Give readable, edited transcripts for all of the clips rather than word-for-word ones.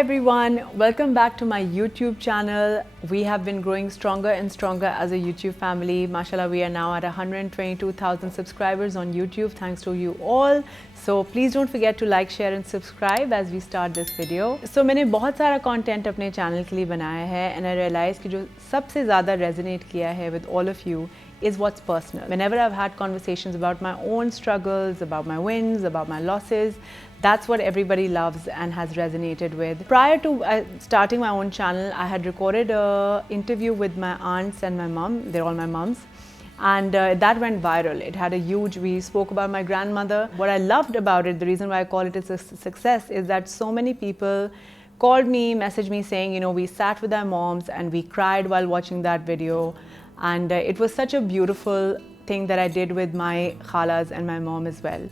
everyone, welcome back to my YouTube channel. We have been growing stronger and stronger as a YouTube family. Mashallah, we are now at 122,000 subscribers on YouTube, thanks to you all. So please don't forget to like, share and subscribe as we start this video. So मैंने बहुत सारा content अपने channel के लिए बनाया है and I realized कि जो सबसे ज़्यादा resonate किया है with all of you is what's personal. Whenever I've had conversations about my own struggles, about my wins, about my losses, that's what everybody loves and has resonated with. Prior to starting my own channel, I had recorded an interview with my aunts and my mom. They're all my moms. And that went viral. It had a huge, we spoke about my grandmother. What I loved about it, the reason why I call it a success, is that so many people called me, messaged me saying, you know, we sat with our moms and we cried while watching that video. And it was such a beautiful thing that I did with my khalas and my mom as well.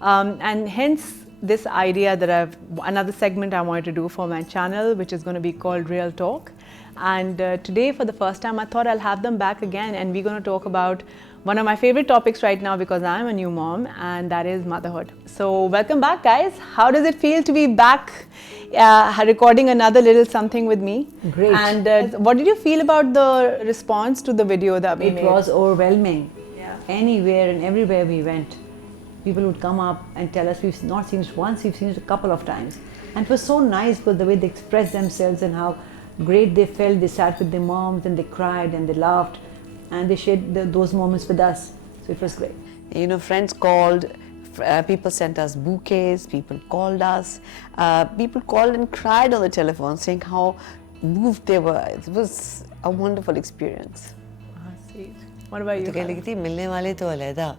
And hence this idea that another segment I wanted to do for my channel, which is going to be called Real Talk. And today, for the first time, I thought I'll have them back again and we're going to talk about one of my favorite topics right now because I'm a new mom, and that is motherhood. So welcome back, guys. How does it feel to be back recording another little something with me? Great. And what did you feel about the response to the video that we made? It was overwhelming. Yeah. Anywhere and everywhere we went, people would come up and tell us, we've not seen it once, we've seen it a couple of times. And it was so nice because the way they expressed themselves and how great they felt. They sat with their moms and they cried and they laughed and they shared those moments with us. So it was great. You know, friends called, people sent us bouquets, people called us, people called and cried on the telephone saying how moved they were. It was a wonderful experience. Sweet. What about you? तो कह लगी थी मिलने वाले तो अलहदा,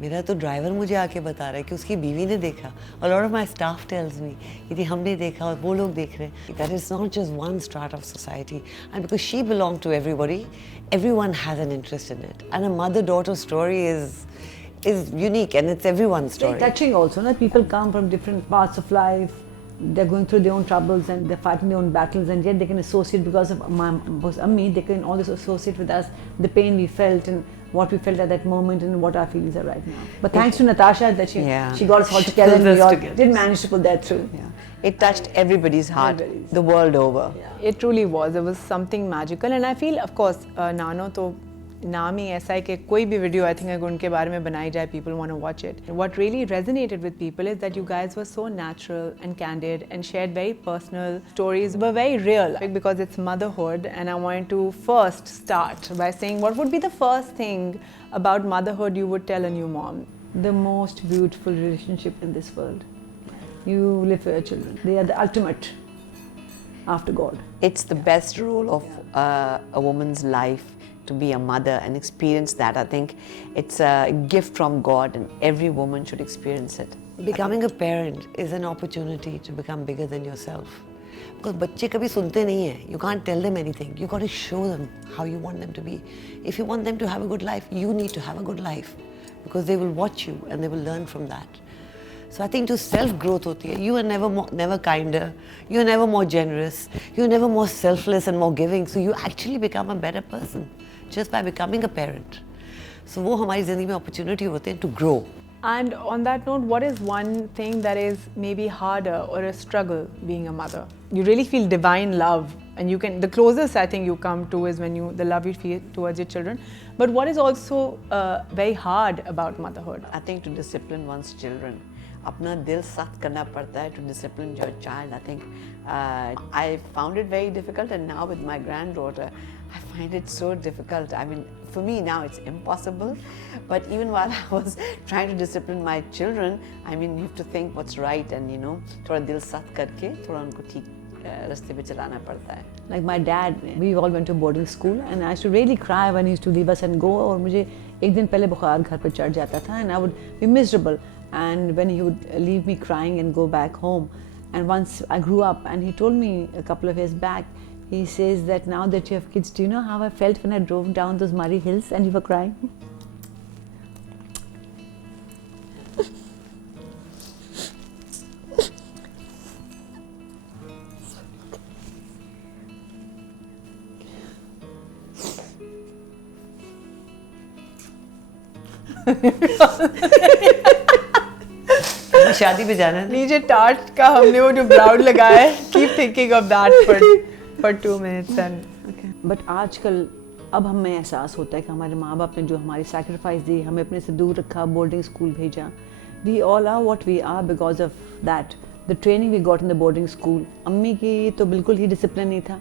मेरा तो ड्राइवर मुझे आके बता रहा है कि उसकी बीवी ने देखा. A lot of my staff tells me कि हमने देखा और वो लोग देख रहे हैं. That is not just one strata of society, and because she belonged to everybody, everyone has an interest in it. And a mother-daughter story is unique and it's everyone's story. Very touching also, no? People come from different parts of life. They're going through their own troubles and they're fighting their own battles, and yet they can associate because of Ammi, they can always associate with us the pain we felt and what we felt at that moment and what our feelings are right now. But thanks to Natasha that she got us all together and we all did manage to pull that through. Yeah. It touched everybody's heart, the world over. Yeah. It truly was. It was something magical, and I feel, of course, Nano to नाम ही ऐसा है कि कोई भी video I think अगर उनके बारे में बनाई जाए people want to watch it. What really resonated with people is that you guys were so natural and candid and shared very personal stories, were very real because it's motherhood. And I wanted to first start by saying, what would be the first thing about motherhood you would tell a new mom? The most beautiful relationship in this world. You live for your children. They are the ultimate after God. It's the best role of a woman's life, to be a mother and experience that. I think it's a gift from God and every woman should experience it. Becoming a parent is an opportunity to become bigger than yourself. Because बच्चे कभी सुनते नहीं हैं. You can't tell them anything. You got to show them how you want them to be. If you want them to have a good life, you need to have a good life because they will watch you and they will learn from that. So I think to self-growth hoti hai. You are never kinder. You are never more generous. You are never more selfless and more giving. So you actually become a better person just by becoming a parent. So वो हमारी ज़िंदगी में opportunity होते हैं to grow. And on that note, what is one thing that is maybe harder or a struggle being a mother? You really feel divine love, and you can, the closest I think you come to is when the love you feel towards your children. But what is also very hard about motherhood? I think to discipline one's children. अपना दिल सख्त करना पड़ता है to discipline your child. I think I found it very difficult, and now with my granddaughter, I find it so difficult. I mean, for me now it's impossible, but even while I was trying to discipline my children, I mean, you have to think what's right and, you know, थोड़ा दिल सख्त करके थोड़ा उनको ठीक रास्ते पे चलाना पड़ता है. Like my dad, we all went to boarding school and I used to really cry when he used to leave us and go, और मुझे एक दिन पहले बुखार घर पे चढ़ जाता था and I would be miserable. And when he would leave me crying and go back home, and once I grew up and he told me a couple of years back, he says that now that you have kids, do you know how I felt when I drove down those Murray Hills and you were crying? शादी पे जाना है। नीचे tart का हमने वो जो brown लगाया है, keep thinking of that for 2 minutes and okay. But आजकल अब हमें एहसास होता है कि हमारे माँ बाप ने जो हमारी सैक्रिफाइस दी, हमें अपने से दूर रखा, बोर्डिंग स्कूल भेजा, we all are what we are because of that, the training we got in the boarding school. अम्मी की तो बिल्कुल ही डिसिप्लिन नहीं था,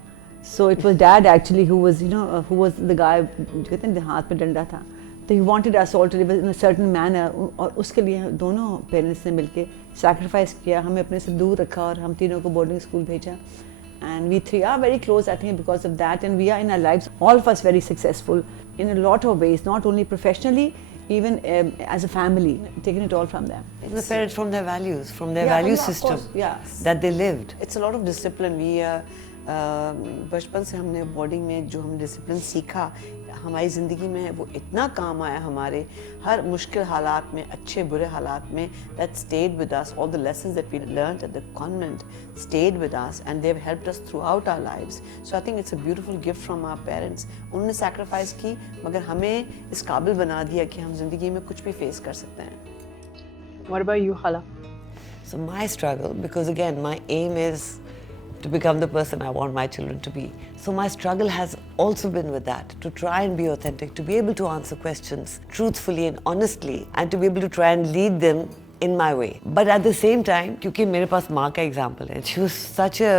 so it was dad actually who was the guy, जो कहते हैं हाथ में डंडा था, तो he wanted us all to live in a certain manner, और उसके लिए दोनों पेरेंट्स ने मिलके सैक्रिफाइस किया, हमें अपने से दूर रखा और हम तीनों को बोर्डिंग स्कूल भेजा। And we three are very close, I think, because of that. And we are in our lives, all of us, very successful in a lot of ways, not only professionally, even as a family, taking it all from them. The parents from their values, from their value system that they lived. It's a lot of discipline. We बचपन से हमने boarding में जो हम discipline सीखा हमारी ज़िंदगी में वो इतना काम आया, हमारे हर मुश्किल हालात में, अच्छे बुरे हालात में, that stayed with us. All the lessons that we learned at the convent stayed with us and they've helped us throughout our lives. So I think it's a beautiful gift from our parents. उन्होंने sacrifice की मगर हमें इस काबिल बना दिया कि हम ज़िंदगी में कुछ भी face कर सकते हैं. What about you, Khala? So my struggle, because again my aim is to become the person I want my children to be. So my struggle has also been with that, to try and be authentic, to be able to answer questions truthfully and honestly, and to be able to try and lead them in my way. But at the same time, क्योंकि मेरे पास माँ का example है, she was such a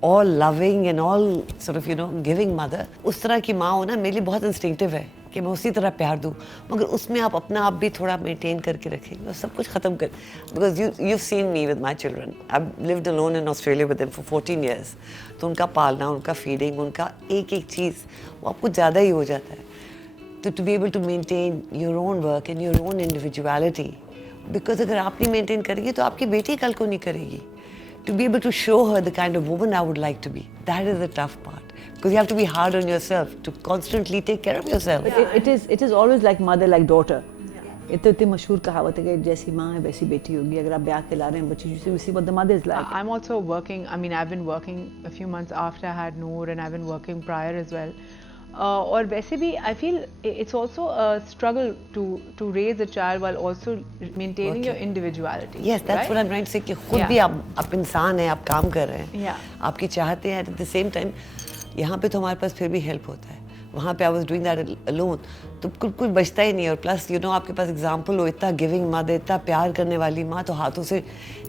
all loving and all sort of giving mother. उस तरह की माँ हो ना मेरे लिए बहुत instinctive है कि मैं उसी तरह प्यार दूँ, मगर उसमें आप अपना आप भी थोड़ा मेंटेन करके रखेंगे और सब कुछ ख़त्म कर, because you've seen me with my children. I've lived alone in Australia with them for 14 years. तो उनका पालना, उनका फीडिंग, उनका एक एक चीज़ वो आपको ज़्यादा ही हो जाता है. तो to be able to maintain your own work and your own individuality, because अगर आप नहीं मेंटेन करेंगे तो आपकी बेटी कल को नहीं करेगी. To be able to show her the kind of woman I would like to be, that is the tough part. Because you have to be hard on yourself to constantly take care of yourself. It is always like mother, like daughter. It's इतनी मशहूर कहावत है कि जैसी माँ है वैसी बेटी होगी. अगर आप ब्याह के ला रहे हैं बच्ची, you see what the mother is like. I'm also working. I mean, I've been working a few months after I had Noor, and I've been working prior as well. और वैसे भी I feel it's also a struggle to raise a child while also maintaining your individuality. Yes, that's what I'm trying to say. कि खुद भी आप इंसान हैं, आप काम कर रहे हैं, आपकी चाहते हैं, at the same time यहाँ पे तो हमारे पास फिर भी हेल्प होता है. वहाँ पे I was doing that alone, तो कुछ बचता ही नहीं. और प्लस आपके पास एग्जाम्पल हो, इतना गिविंग मदर, इतना प्यार करने वाली माँ, तो हाथों से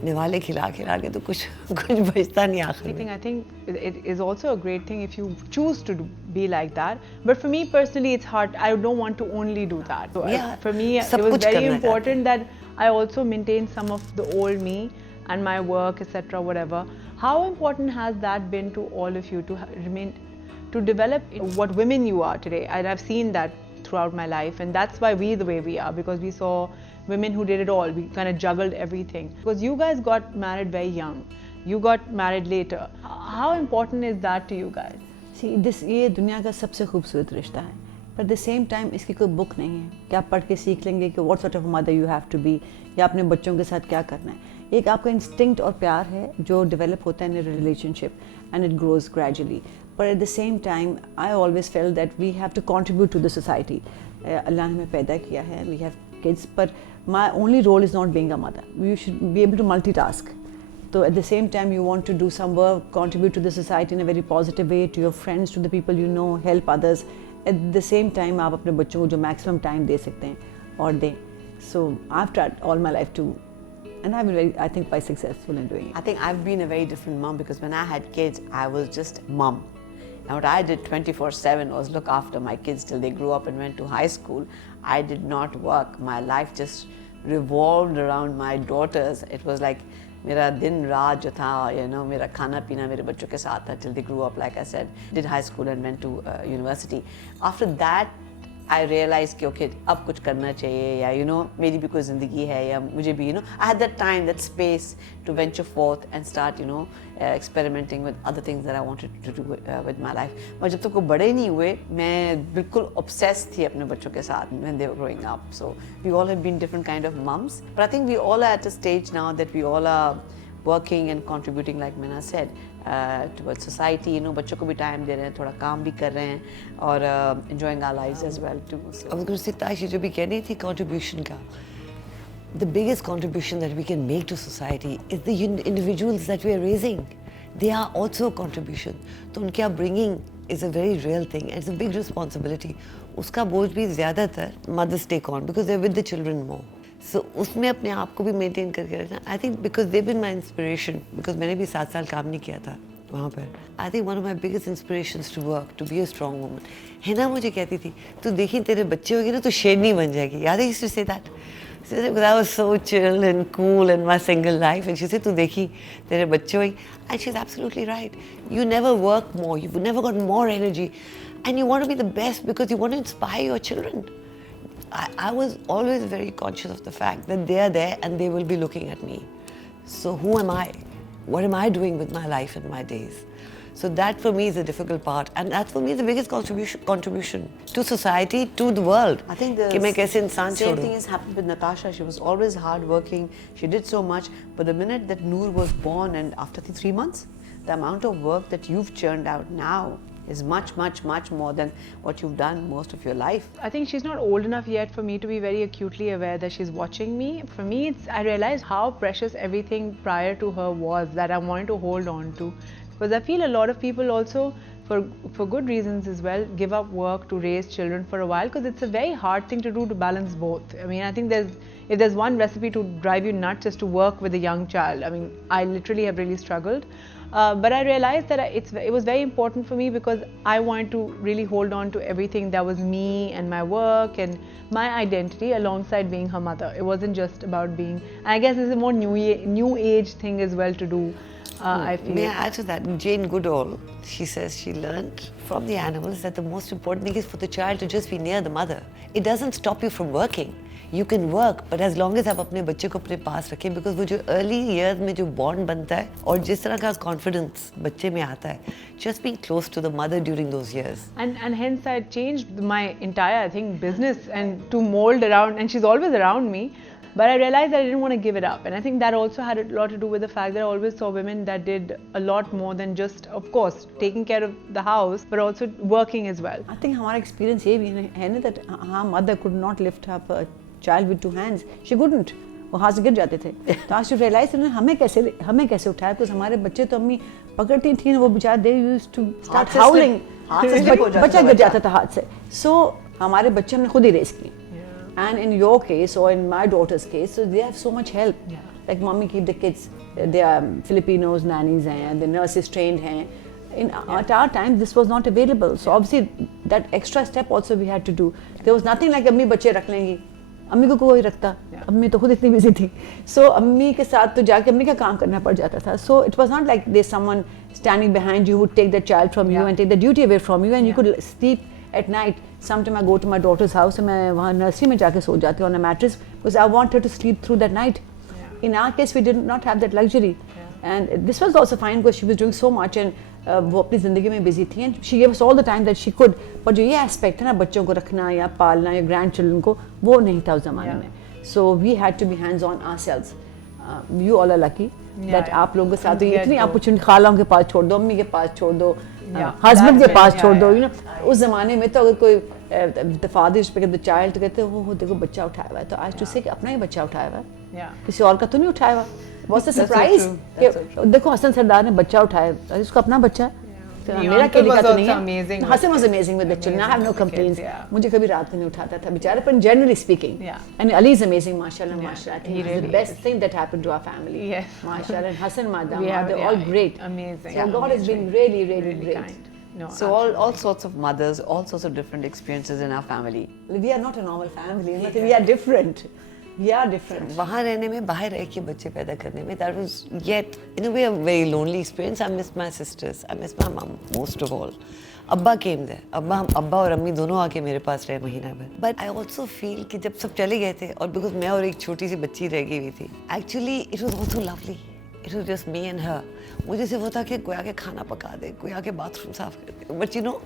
निवाले खिला के तो कुछ बचता नहीं आखिर में. I think it is also a great thing if you choose to be like that. But for me personally, it's hard. I don't want to only do that. So for me, it was very important that I also maintain some of the old me and my work, etc., whatever. How important has that been to all of you to develop what women you are today? And I've seen that throughout my life, and that's why we're the way we are, because we saw women who did it all. We kind of juggled everything. Because you guys got married very young. You got married later. How important is that to you guys? See, ये दुनिया का सबसे खूबसूरत रिश्ता है. But at the same time, इसकी कोई book नहीं है कि आप पढ़ के सीख लेंगे कि what sort of mother you have to be, या अपने बच्चों के साथ क्या करना है. एक आपका इंस्टिंक्ट और प्यार है जो डेवलप होता है in relationship, and it grows gradually. But at the same time I always feel that we have to contribute to the society. अल्लाह ने हमें पैदा किया है, वी हैव किड्स, पर my only role is not being a mother. You should be able to multitask. So at the same time, you want to do some work, contribute to the society in a very positive way, to your friends, to the people you know, help others. At the same time, आप अपने बच्चों को जो maximum time दे सकते हैं और दें. So I've tried all my life to, and I've been very, I think, quite successful in doing it. I think I've been a very different mom, because when I had kids, I was just mom. And what I did 24/7 was look after my kids till they grew up and went to high school. I did not work. My life just revolved around my daughters. It was like मेरा दिन रात जो था, मेरा खाना पीना मेरे बच्चों के साथ था till they grew up, like I said, did high school and went to university. After that, I realized कि okay, अब कुछ करना चाहिए, या मेरी भी कोई ज़िंदगी है, या मुझे भी I had that time, that space to venture forth and start experimenting with other things that I wanted to do with my life. और जब तक वो बड़े ही नहीं हुए, मैं बिल्कुल obsessed थी अपने बच्चों के साथ when they were growing up. So we all have been different kind of mums, but I think we all are at a stage now that we all are working and contributing, like Meena said, towards society. बच्चों को भी time दे रहे हैं, थोड़ा काम भी कर रहे हैं, और enjoying our lives as well too. So. I was going to say, Tashi, जो भी कह रही थी contribution का, the biggest contribution that we can make to society is the individuals that we are raising. They are also a contribution. तो उनके upbringing is a very real thing and it's a big responsibility. उसका बोझ भी ज़्यादातर mothers take on because they're with the children more. So उसमें अपने आप को भी maintain करके रखना. I think because they've been my inspiration, because मैंने भी 7 साल काम नहीं किया था वहाँ पर. I think one of my biggest inspirations to work, to be a strong woman. Hina मुझे कहती थी, तू देखी तेरे बच्चे होंगे ना तो शेरनी बन जाएगी. याद है used to say that? She said, because I was so chill and cool in my single life. And she said, tu dekhi, tere bachche hoye. And she's absolutely right. You never work more. You've never got more energy. And you want to be the best because you want to inspire your children. I was always very conscious of the fact that they are there and they will be looking at me. So who am I? What am I doing with my life and my days? So that for me is a difficult part, and that for me is the biggest contribution to society, to the world. I think the same thing has happened with Natasha. She was always hardworking. She did so much, but the minute that Noor was born, and after the 3 months, the amount of work that you've churned out now is much, much, much more than what you've done most of your life. I think she's not old enough yet for me to be very acutely aware that she's watching me. For me, I realized how precious everything prior to her was that I wanted to hold on to. Because I feel a lot of people also, for good reasons as well, give up work to raise children for a while because it's a very hard thing to do to balance both. I mean, I think if there's one recipe to drive you nuts is to work with a young child. I mean, I literally have really struggled. But I realized that it was very important for me because I wanted to really hold on to everything that was me and my work and my identity alongside being her mother. It wasn't just about being, and I guess it's a more new age thing as well to do. I feel. May I add to that? Jane Goodall, she says she learned from the animals that the most important thing is for the child to just be near the mother. It doesn't stop you from working. You can work, but as long as आप अपने बच्चे को अपने पास रखें, because वो जो early years में जो bond बनता है और जिस तरह का confidence बच्चे में आता है, just being close to the mother during those years. And hence I changed my entire, I think, business and to mold around, and she's always around me. But I realized that I didn't want to give it up, and I think that also had a lot to do with the fact that I always saw women that did a lot more than just, of course, taking care of the house, but also working as well. I think हमारा experience ये भी है ना that हाँ mother could not lift up a child with 2 hands. She couldn't. वो हाथ से गिर जाते थे. तो आज to realize उन्होंने हमें कैसे उठाया because हमारे बच्चे तो अम्मी पकड़ती थी वो बेचारे they used to start howling. बच्चा गिर जाता था हाथ से. So हमारे बच्चे हमने खुद ही रेस किए. And in your case or in my daughter's case, so they have so much help. Yeah. Like mommy keep the kids, they are Filipinos, nannies and the nurses trained hain. At our time, this was not available. So obviously that extra step also we had to do. There was nothing like अम्मी बच्चे रख लेंगी. अम्मी को कोई रखता. अम्मी तो खुद इतनी busy थी. So अम्मी के साथ तो जाके अम्मी का काम करना पड़ जाता था. So it was not like there's someone standing behind you who would take the child from you and take the duty away from you and you could sleep at night. Sometimes I go to my daughter's house and मैं वहाँ nursery में जाके सो जाती हूँ on a mattress because I want her to sleep through that night. Yeah. In our case, we did not have that luxury. Yeah. And this was also fine because she was doing so much and वो अपनी ज़िंदगी में busy थी and she gave us all the time that she could. But जो ये aspect है ना बच्चों को रखना या पालना या grandchildren को वो नहीं था उस ज़माने में. So we had to be hands on ourselves. You all are lucky that आप लोगों के साथ इतनी opportunity खालाओं के पास छोड़ दो अम्मी के पास छोड़ दो husband के पास छोड़ दो. You know उस ज़माने में तो अगर कोई the father is picking up the child तो कहते हो देखो बच्चा उठाया हुआ है तो आज to say कि अपना ही बच्चा उठाया हुआ है किसी और का तो नहीं उठाया हुआ. What's the surprise? देखो हसन सरदार ने बच्चा उठाया उसका अपना बच्चा है. मेरा के लिए तो नहीं है. Hassan was amazing with the children. I have no complaints. मुझे कभी रात में नहीं उठाता था बेचारे पर generally speaking. And Ali is amazing, mashallah, mashallah. I think it's the best thing that happened to our family. Mashallah. And Hassan, madam, they're all great. Amazing. So God has been really, really great. No, so all sorts of mothers, all sorts of different experiences in our family. We are not a normal family. We are different. We are different. वहाँ रहने में बाहर रह के बच्चे पैदा करने में that was yet in a way a very lonely experience. I miss my sisters. I miss my mom most of all. अब्बा came there. अब्बा और अम्मी दोनों आके मेरे पास रहे महीना भर. But I also feel कि जब सब चले गए थे और because मैं और एक छोटी सी बच्ची रह गई हुई थी. Actually it was also lovely. It was just me and her. मुझे सिर्फ होता कि कोई आके खाना पका दे, कोई आके bathroom साफ कर दे. But you know,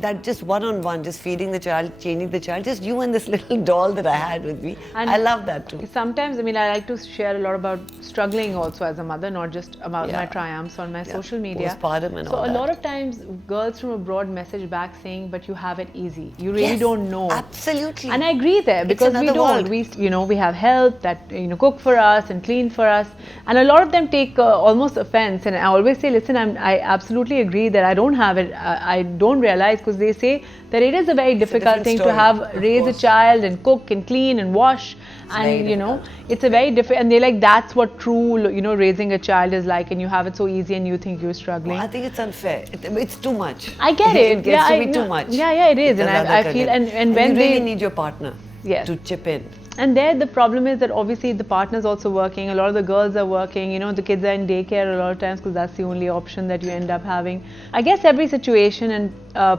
that just one-on-one, just feeding the child, changing the child, just you and this little doll that I had with me. And I love that too. Sometimes, I mean, I like to share a lot about struggling also as a mother, not just about my triumphs on my social media. Postpartum and so all a that. lot of times, girls from abroad message back saying, "But you have it easy. You really don't know." Absolutely. And I agree there because we another don't. world. We have help that cook for us and clean for us, and a lot of them take almost offense. And I always say, listen, I absolutely agree that I don't have it. I don't realize because they say that it is a very difficult thing to raise a child and cook and clean and wash. And it's a very different, and they're like, that's what true raising a child is like, and you have it so easy and you think you're struggling. I think it's unfair. It's too much. I get it. It gets to be too much. Yeah, it is. And I feel, and when you they really need your partner to chip in. And there the problem is that obviously the partner's also working, a lot of the girls are working, the kids are in daycare a lot of times because that's the only option that you end up having. I guess every situation and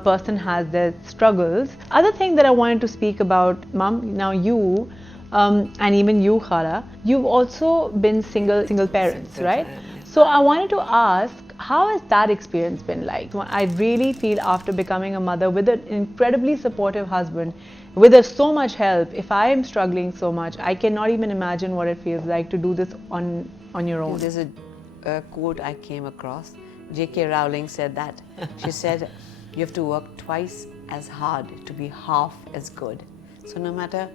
person has their struggles. Other thing that I wanted to speak about, Mom, now you, and even you, Khala, you've also been single parents, right? So I wanted to ask, how has that experience been like? I really feel after becoming a mother with an incredibly supportive husband, with so much help, if I am struggling so much, I cannot even imagine what it feels like to do this on your own. There's a quote I came across. J.K. Rowling said that. She said, you have to work twice as hard to be half as good. So no matter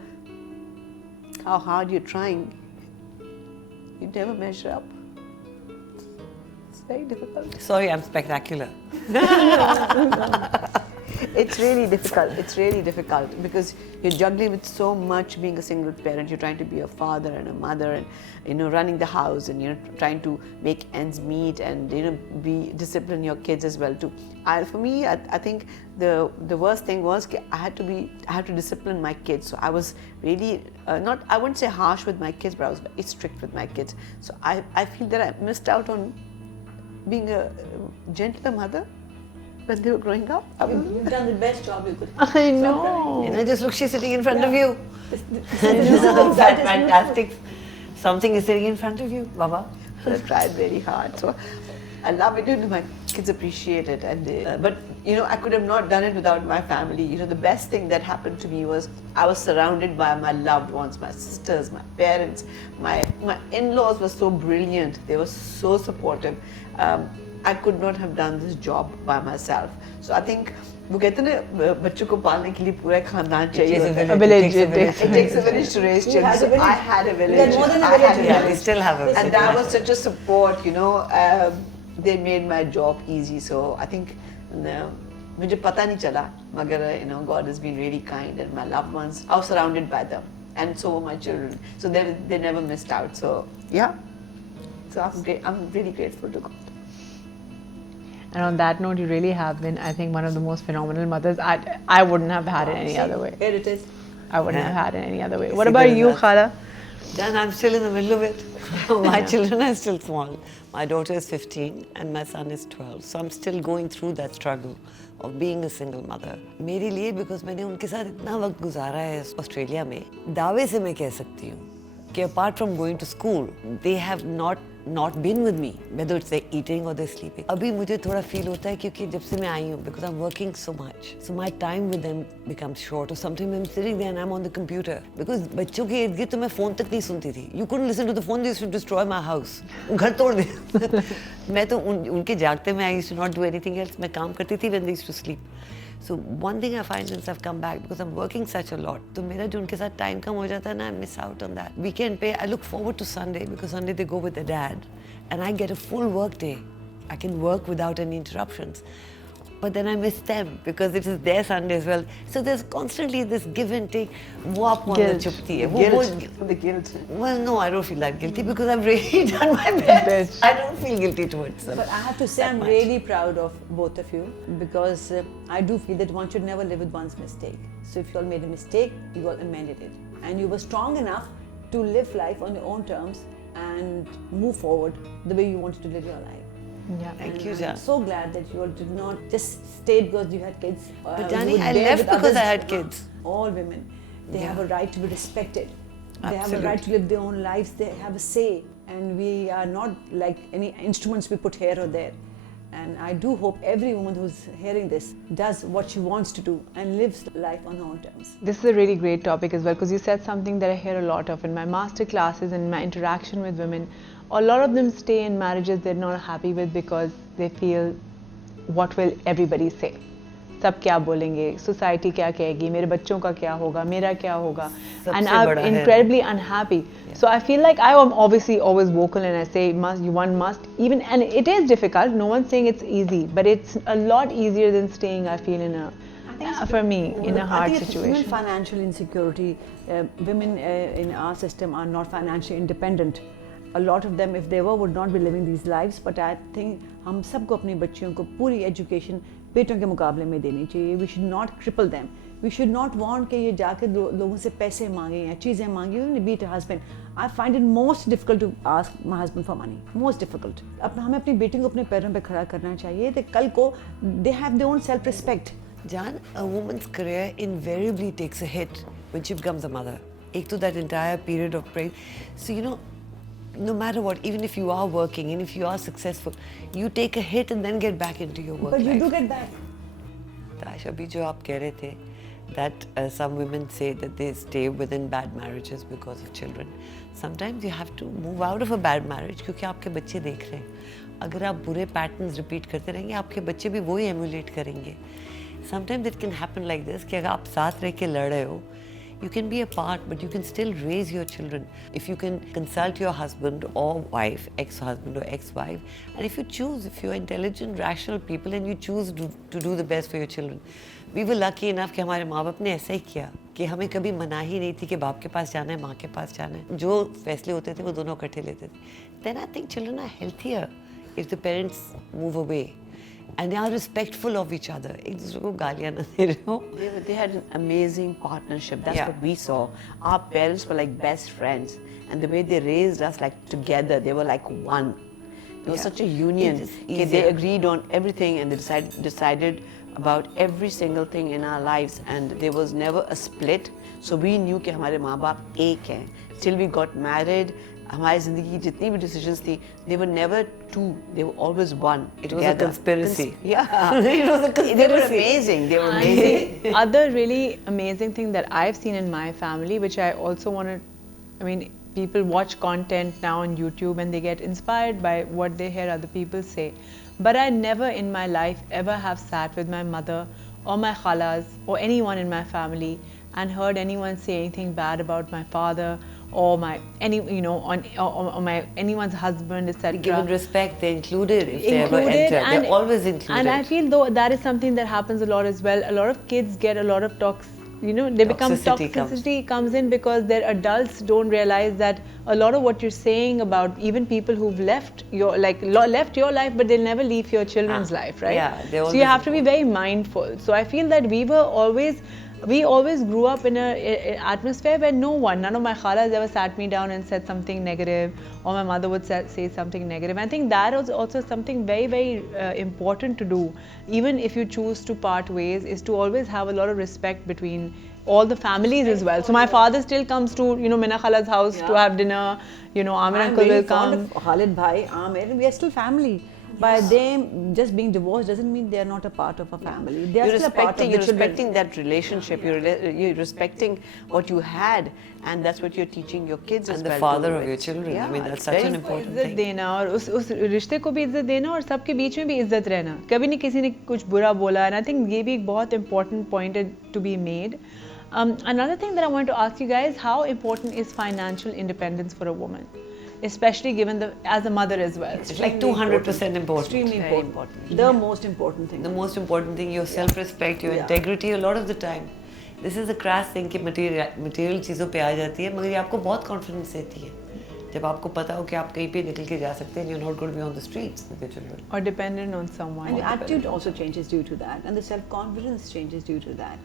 how hard you're trying, you never measure up. It's very difficult. Sorry, I'm spectacular. It's really difficult. It's really difficult because you're juggling with so much. Being a single parent, you're trying to be a father and a mother, and running the house, and trying to make ends meet, and be discipline your kids as well too. For me, I think the worst thing was I had to discipline my kids. So I was really I wouldn't say harsh with my kids, but I was very strict with my kids. So I feel that I missed out on being a gentler mother when they were growing up. You've done the best job you could. I know. Just look, she's sitting in front of you. This is fantastic. Something is sitting in front of you, Baba. I tried very hard. So I love it. My kids appreciate it. And but I could have not done it without my family. The best thing that happened to me was I was surrounded by my loved ones, my sisters, my parents. My in-laws were so brilliant. They were so supportive. I could not have done this job by myself. So I think वो कहते हैं ना बच्चों को पालने के लिए पूरा खानदान चाहिए होता है. It takes a village to raise children. So I had a village. We still have a village. And that was such a support, they made my job easy. So I think मुझे पता नहीं चला, मगर God has been really kind, and my loved ones, I was surrounded by them, and so were my children. So they never missed out. So yeah. So I'm really grateful to God. And on that note, you really have been, I think, one of the most phenomenal mothers. I wouldn't have had it any other way. Here it is. I wouldn't have had it any other way. What about you, Khala? Dan, I'm still in the middle of it. My children are still small. My daughter is 15 and my son is 12. So I'm still going through that struggle of being a single mother. मेरे लिए, because मैंने उनके साथ इतना वक्त गुजारा है Australia में, दावे से मैं कह सकती हूँ कि apart from going to school, they have not been with me, whether it's they're eating or they're sleeping. अभी मुझे थोड़ा feel होता है क्योंकि जब से मैं आई हूँ, because I'm working so much, so my time with them becomes short. Or sometimes I'm sitting there and I'm on the computer, because बच्चों के इर्द गिर्द तो मैं phone तक नहीं सुनती थी. You couldn't listen to the phone; they used to destroy my house. घर तोड़ दे. मैं तो उनके जागते में I used to not do anything else. मैं काम करती थी when they used to sleep. So one thing I find since I've come back, because I'm working such a lot, तो मेरा जो उनके साथ time कम हो जाता है ना, I miss out on that. Weekend पे I look forward to Sunday, because Sunday they go with their dad, and I get a full work day. I can work without any interruptions. But then I miss them because it is their Sunday as well. So there's constantly this give and take. वो आप मानना चुपती है. The guilt. Well, no, I don't feel that guilty because I've really done my best. I don't feel guilty towards them. But I have to say I'm really proud of both of you, because I do feel that one should never live with one's mistake. So if you all made a mistake, you all amended it. And you were strong enough to live life on your own terms and move forward the way you wanted to live your life. Yeah. Thank you, I'm Jan. so glad that you all did not just stay because you had kids. But Jani, I left because I had kids. All women, they have a right to be respected. They have a right to live their own lives. They have a say, and we are not like any instruments we put here or there. And I do hope every woman who's hearing this does what she wants to do and lives life on her own terms. This is a really great topic as well, because you said something that I hear a lot of in my master classes and my interaction with women. A lot of them stay in marriages they're not happy with because they feel, what will everybody say? सब क्या बोलेंगे, society क्या कहेगी, मेरे बच्चों का क्या होगा, मेरा क्या होगा, and I'm incredibly unhappy. So I feel like I am obviously always vocal and I say one must even, and it is difficult. No one's saying it's easy, but it's a lot easier than staying, I feel, in a for me in a hard situation. Even financial insecurity, women in our system are not financially independent. A lot of them, if they were, would not be living these lives. But I think हम सबको अपनी बच्चियों को पूरी education बेटों के मुकाबले में देनी चाहिए. We should not cripple them. We should not want कि ये जाके लोगों से पैसे मांगे या चीज़ें मांगे. Be it a husband. I find it most difficult to ask my husband for money. Most difficult. हमें अपनी बेटियों को अपने पैरों पे खड़ा करना चाहिए. तो कल को they have their own self-respect. Jan, a woman's career invariably takes a hit when she becomes a mother. Ek to that entire period of praise. So no matter what, even if you are working and if you are successful, you take a hit and then get back into your work life. But you do get back. Natasha, abhi jo aap keh rahe the, that some women say that they stay within bad marriages because of children. Sometimes you have to move out of a bad marriage क्योंकि आपके बच्चे देख रहे हैं. अगर आप बुरे patterns repeat करते रहेंगे, आपके बच्चे भी वही emulate करेंगे. Sometimes it can happen like this कि अगर आप साथ रह के लड़ रहे हो, you can be apart, but you can still raise your children. If you can consult your husband or wife, ex-husband or ex-wife, and if you choose, if you're intelligent, rational people and you choose to do the best for your children. We were lucky enough कि हमारे माँ बाप ने ऐसा ही किया कि हमें कभी मना ही नहीं थी कि बाप के पास जाना है, माँ के पास जाना है. जो फैसले होते थे वो दोनों इकट्ठे लेते थे. Then I think children are healthier if the parents move away. And they are respectful of each other. एक दूसरे को गालियाँ ना दे रहे हो. They had an amazing partnership. That's what we saw. Our parents were like best friends, and the way they raised us, like together, they were like one. It was such a union. They agreed on everything, and they decided about every single thing in our lives, and there was never a split. So we knew कि हमारे माँ बाप एक हैं. Till we got married, हमारी ज़िंदगी की जितनी भी decisions थी, they were never two, they were always one. It was a conspiracy. Yeah, it was a conspiracy. They were amazing. They were amazing. Other really amazing thing that I've seen in my family, which I also want to, I mean, people watch content now on YouTube and they get inspired by what they hear other people say. But I never in my life ever have sat with my mother or my khalas or anyone in my family and heard anyone say anything bad about my father or my anyone's husband, etc. Given respect, they're included if they ever enter. They're always included. And I feel though that is something that happens a lot as well. A lot of kids get a lot of toxicity comes in because their adults don't realize that a lot of what you're saying about even people who've left your left your life, but they'll never leave your children's life, right? Yeah, so you have to be very mindful. So I feel that we always grew up in an atmosphere where none of my khalas ever sat me down and said something negative, or my mother would say something negative. I think that is also something very, very important to do, even if you choose to part ways, is to always have a lot of respect between all the families as well. So my father still comes to Mina Khala's house to have dinner. Amir uncle will come. Khalid bhai, Amir, we are still family. By them just being divorced doesn't mean they are not a part of a family. They are still a part of the children. You're respecting that relationship. You're respecting what you had, and that's what you're teaching your kids as well. And the father of your children. I mean, that's such an important thing. इज्जत देना और उस रिश्ते को भी इज्जत देना और सबके बीच में भी इज्जत रहना. कभी नहीं किसी ने कुछ बुरा बोला. And I think ये भी एक बहुत important point to be made. Another thing that I want to ask you guys: how important is financial independence for a woman? Especially given as a mother as well. It's like 200% important. Extremely important. The most important thing. The most important thing, your self-respect, your integrity a lot of the time. This is a crass thing कि material चीज़ों पे आ जाती है, मगर ये आपको बहुत confidence देती है. जब आपको पता हो कि आप कहीं पे निकल के जा सकते हैं, you're not going to be on the streets with your children. Or dependent on someone. And the attitude also changes due to that, and the self-confidence changes due to that.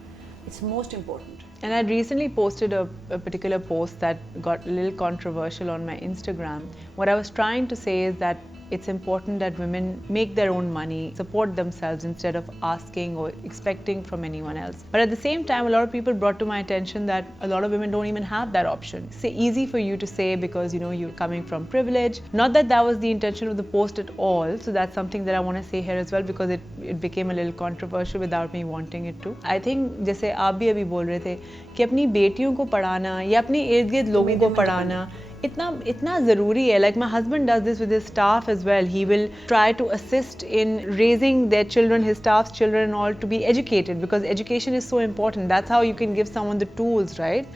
It's most important. And I'd recently posted a particular post that got a little controversial on my Instagram. What I was trying to say is that it's important that women make their own money, support themselves instead of asking or expecting from anyone else. But at the same time, a lot of people brought to my attention that a lot of women don't even have that option. It's easy for you to say because you're coming from privilege. Not that that was the intention of the post at all. So that's something that I want to say here as well because it became a little controversial without me wanting it to. I think जैसे आप भी अभी बोल रहे थे कि अपनी बेटियों को पढ़ाना या अपने इर्द गिर्द लोगों को पढ़ाना इतना ज़रूरी है. Like my husband does this with his staff as well. He will try to assist in raising their children, his staff's children and all, to be educated because education is so important. That's how you can give someone the tools, right?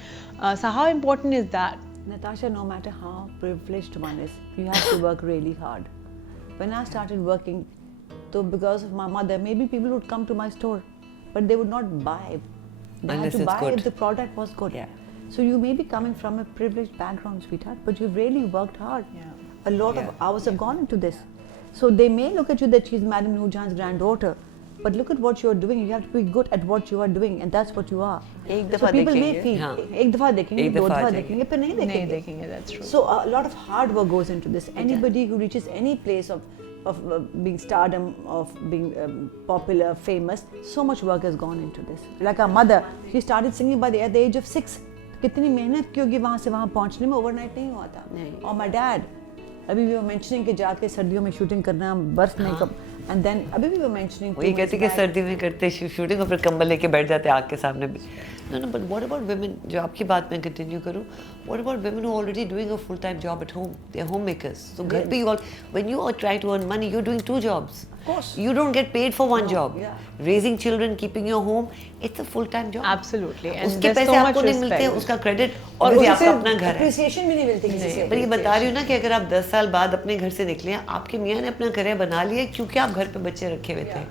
So how important is that? Natasha, no matter how privileged one is, you have to work really hard. When I started working, so because of my mother, maybe people would come to my store, but they would not buy. They Unless had to it's buy good. if the product was good. Yeah. So you may be coming from a privileged background, sweetheart, but you've really worked hard. Yeah. A lot of hours have gone into this. So they may look at you that she's Madam Noorjahan's granddaughter, but look at what you're doing. You have to be good at what you are doing, and that's what you are. एक So दफा people may देखेंगे, feel, हाँ. एक दफा देखेंगे, एक दो दफा दफा देखेंगे. देखेंगे, फिर नहीं नहीं देखेंगे. देखेंगे, that's true. So a lot of hard work goes into this. Anybody who reaches any place of being stardom, of being popular, famous, so much work has gone into this. Like our mother, she started singing by the age of 6. कितनी मेहनत की होगी वहाँ से वहाँ पहुँचने में, overnight नहीं हुआ था. और my dad, अभी भी वो mentioning कि जाके सर्दियों में shooting करना, बर्फ में कब, and then अभी भी वो mentioning. वही कहते कि सर्दी में करते शूटिंग और फिर कंबल लेके बैठ जाते आग के सामने. No, but what about women? जो आपकी बात मैं continue करूँ. What about women who are already doing a full-time job at home? They're homemakers. So घर पे you all, when you are trying to earn money, you're doing 2 jobs. Of course. You don't get paid for one job. Yeah. Raising children, keeping your home, it's a full-time job. Absolutely. And उसके there's पैसे so much आपको नहीं मिलते, respect. उसका credit और और उससे आपका अपना घर है. appreciation भी नहीं मिलती किसी से. पर ये बता रही हूँ ना कि अगर आप 10 साल बाद अपने घर से निकले, आपके मियाँ ने अपना करियर बना लिया क्योंकि आप घर पे बच्चे रखे हुए थे.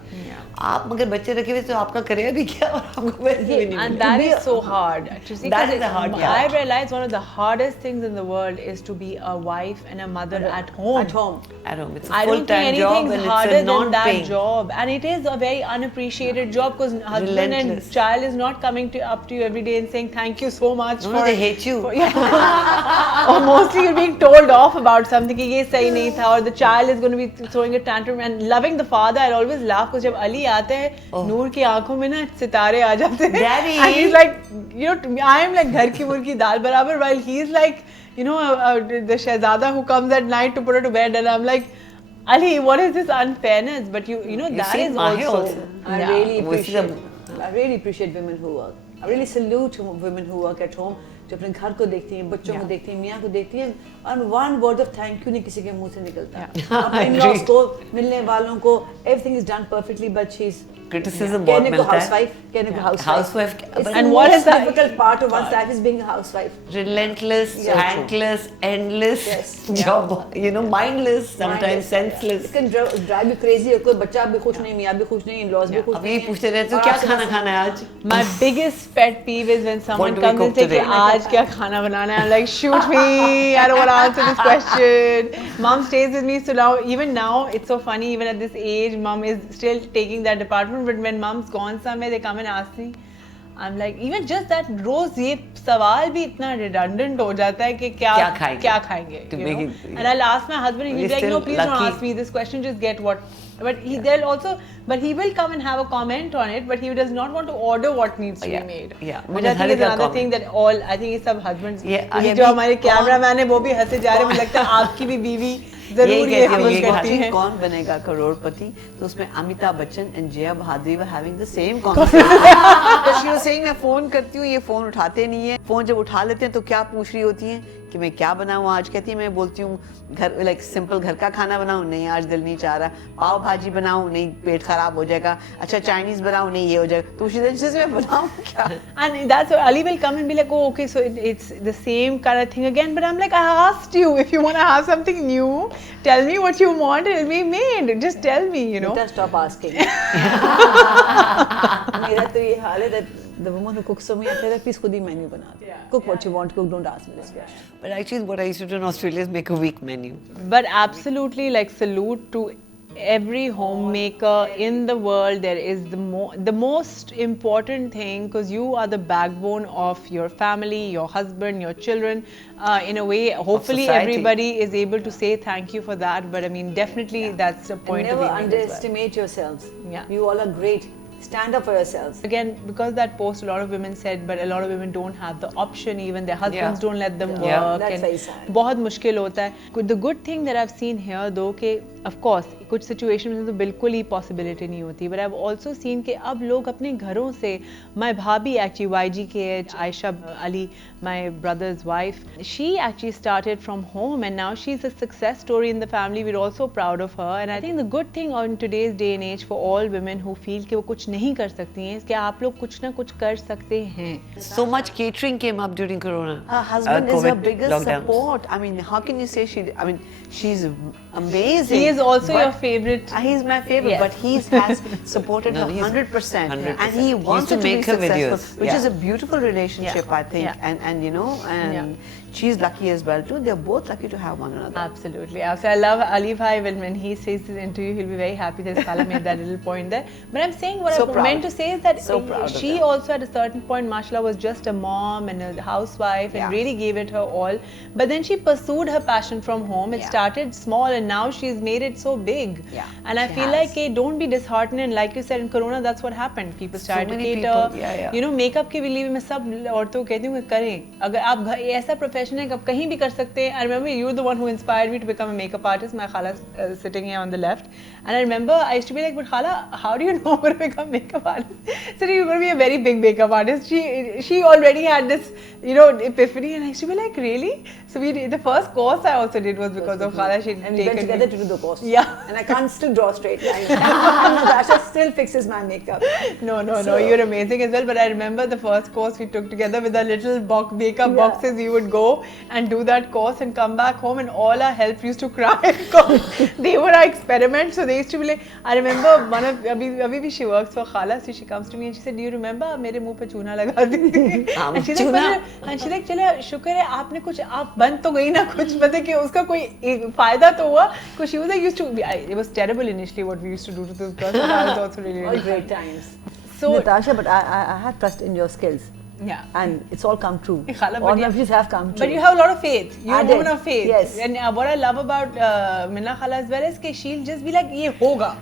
आप मगर बच्चे रखे हुए तो आपका करियर भी क्या और आपको पैसे भी नहीं And मिले. that is so hard to see. That because is the hard part. I realize one of the hardest things in the world is to be a wife and a mother at home. At home. At home, it's a I don't think full-time job anything's and it's harder a than that non-paying. job, and it is a very unappreciated job because husband and Relentless. child is not coming up to you every day and saying thank you so much. No, for they hate you. Or mostly you're being told off about something कि ये सही नहीं था, or the child is going to be throwing a tantrum and loving the father. I always laugh because जब अली आते हैं नूर की आंखों में ना सितारे आ जाते हैं. Daddy. And he's like, I am like घर की मुर्गी दाल बराबर, while he's like, the Shehzada who comes at night to put her to bed, and I'm like, Ali, what is this unfairness? But that seen is Mahe also. also. I Yeah. really appreciate women who work. I really salute women wwho work at home, जो अपने घर को देखती हैं, बच्चों को देखती हैं, मियाँ को देखती हैं, और one word of thank you नहीं किसी के मुंह से निकलता. अपने in-laws को, मिलने वालों को, everything is done perfectly, but she's Criticism बहुत कहने को मिलता है. housewife, कहने को housewife. It's And the what most is that? difficult part of one's life is being a housewife. Relentless, thankless, endless, Yes. job, mindless, sometimes senseless. It can drive you crazy. कोई बच्चा भी खुश नहीं, मियाँ भी खुश नहीं, in-laws भी खुश अब नहीं. ये पूछते रहते हो क्या खाना खाना है आज? My biggest pet peeve is when someone What do we comes and cook says, today? "Aaj kya khana banana hai?" I'm like, shoot me! I don't want to answer this question. Mom stays with me, so now it's so funny. Even at this age, mom is still taking that department. But when mom's gone somewhere, they come and ask me. I'm like, even just that रोज ये सवाल भी इतना redundant हो जाता है कि क्या खाएंगे. To make it- And I'll ask my husband, and he'll be like, still no, please don't lucky. ask me this question. Just get what. But he will come and have a comment on it, but he does not want to order what needs to be made. Yeah. Which I think is another thing that I think ये सब husbands, Yeah, जो हमारे cameraman है वो भी हंसे जा रहे हैं. मुझे लगता है आपकी भी बीवी जरूर ये फील करती है. कौन बनेगा करोड़पति, तो उसमें अमिताभ बच्चन एंड जया बहादुरी were having the same conversation. She was saying मैं फोन करती हूँ, ये फोन उठाते नहीं है. फोन जब उठा लेते हैं तो क्या पूछ रही होती हैं कि मैं क्या बनाऊँ आज. कहती है मैं बोलती हूँ घर लाइक सिंपल घर का खाना बनाऊँ, नहीं आज दिल नहीं चाह रहा. पाव भाजी बनाऊँ, नहीं पेट खराब हो जाएगा. अच्छा चाइनीज बनाऊँ, नहीं ये हो जाएगा. तो उसी दिन मैं बनाऊँ क्या. And that's why Ali will come and be like, oh, okay, so it's the same kind of thing again. But I'm like, I asked you if you want to have something new, tell me what you want, it'll be made. Just tell me, Just stop asking. मेरा तो ये हाल है that the woman who cooks for me, I tell her, please खुद ही menu बना दे. Cook what you want, cook, don't ask me this question. But actually what I used to do in Australia is make a week menu. But absolutely, like, salute to every homemaker in the world, there is the most important thing, because you are the backbone of your family, your husband, your children. In a way, hopefully society. everybody is able to say thank you for that. But I mean, definitely that's the point And to never be made as well. underestimate yourselves. Yeah. You all are great. Stand up for yourselves. Again, because that post, a lot of women said, but a lot of women don't have the option, even their husbands Yeah. don't let them Yeah. work. That's and very sad. बहुत मुश्किल होता है. The good thing that I've seen here though, कि of course कुछ situation में तो बिल्कुल ही possibility नहीं होती, but I've also seen कि अब लोग अपने घरों से, my भाभी actually YGKH, Aisha Ali, my brother's wife, she actually started from home and now she's a success story in the family. We're also proud of her, and I think the good thing on today's day and age for all women who feel कि वो कुछ नहीं कर सकती हैं, कि आप लोग कुछ ना कुछ कर सकते हैं. So much catering came up during Corona. Her husband is her COVID biggest lockdown. support. I mean, how can you say she's amazing. He is also but your favorite. He's my favorite, Yes. but he has supported No, her he's 100%. 100%. And he wants to her to be make her successful, videos. which Yeah. is a beautiful relationship, Yeah. I think. Yeah. And you know, and she's lucky as well too. They're both lucky to have one another. Absolutely. So I love Ali Bhai. When he says this interview, he'll be very happy that Khala made that little point there. But I'm saying what So I proud. meant to say is that So proud of she them. also at a certain point, mashallah, was just a mom and a housewife and Yeah. really gave it her all. But then she pursued her passion from home. It Yeah. started small and now she's made it so big. Yeah, And I she feel has. like, hey, don't be disheartened. And like you said, in Corona, that's what happened. People started to many cater. people, yeah. You know, makeup के लिए मैं सब औरतों को कहती हूँ कि करें. अगर आप ऐसा प्रोफेशन है कि आप कहीं भी कर सकते हैं. I remember you were the one who inspired me to become a makeup artist. My khala sitting here on the left, and I remember I used to be like, but khala, how do you know I'm going to become a makeup artist? So you're going to be a very big makeup artist. She already had this, you know, epiphany, and I used to be like, really? So the first course I also did was because of khala. She'd And we went taken together me. to do the course. Yeah. And I can't still draw straight lines. Natasha still fixes my makeup. No, you're amazing as well. But I remember the first course we took together with our little makeup boxes. We would go and do that course and come back home, and all our help used to cry because they were our experiments. So they used to be like, I remember one of Abhi, she works for Khala, so she comes to me and she said, do you remember mere muh pe chuna laga di thi? And she's like, चले शुक्र है आपने कुछ आप बन तो गई ना कुछ मतलब कि उसका कोई फायदा तो हुआ. Because she was like, it was terrible initially what we used to do to this girl. So that was also really All fun. great times. So Natasha, but I have trust in your skills. yeah. And it's all come true. Khala, All but my views have come true. But you have a lot of faith. You're I a woman did. of faith. Yes. And what I love about Minna Khala as well is that she'll just be like, ये होगा.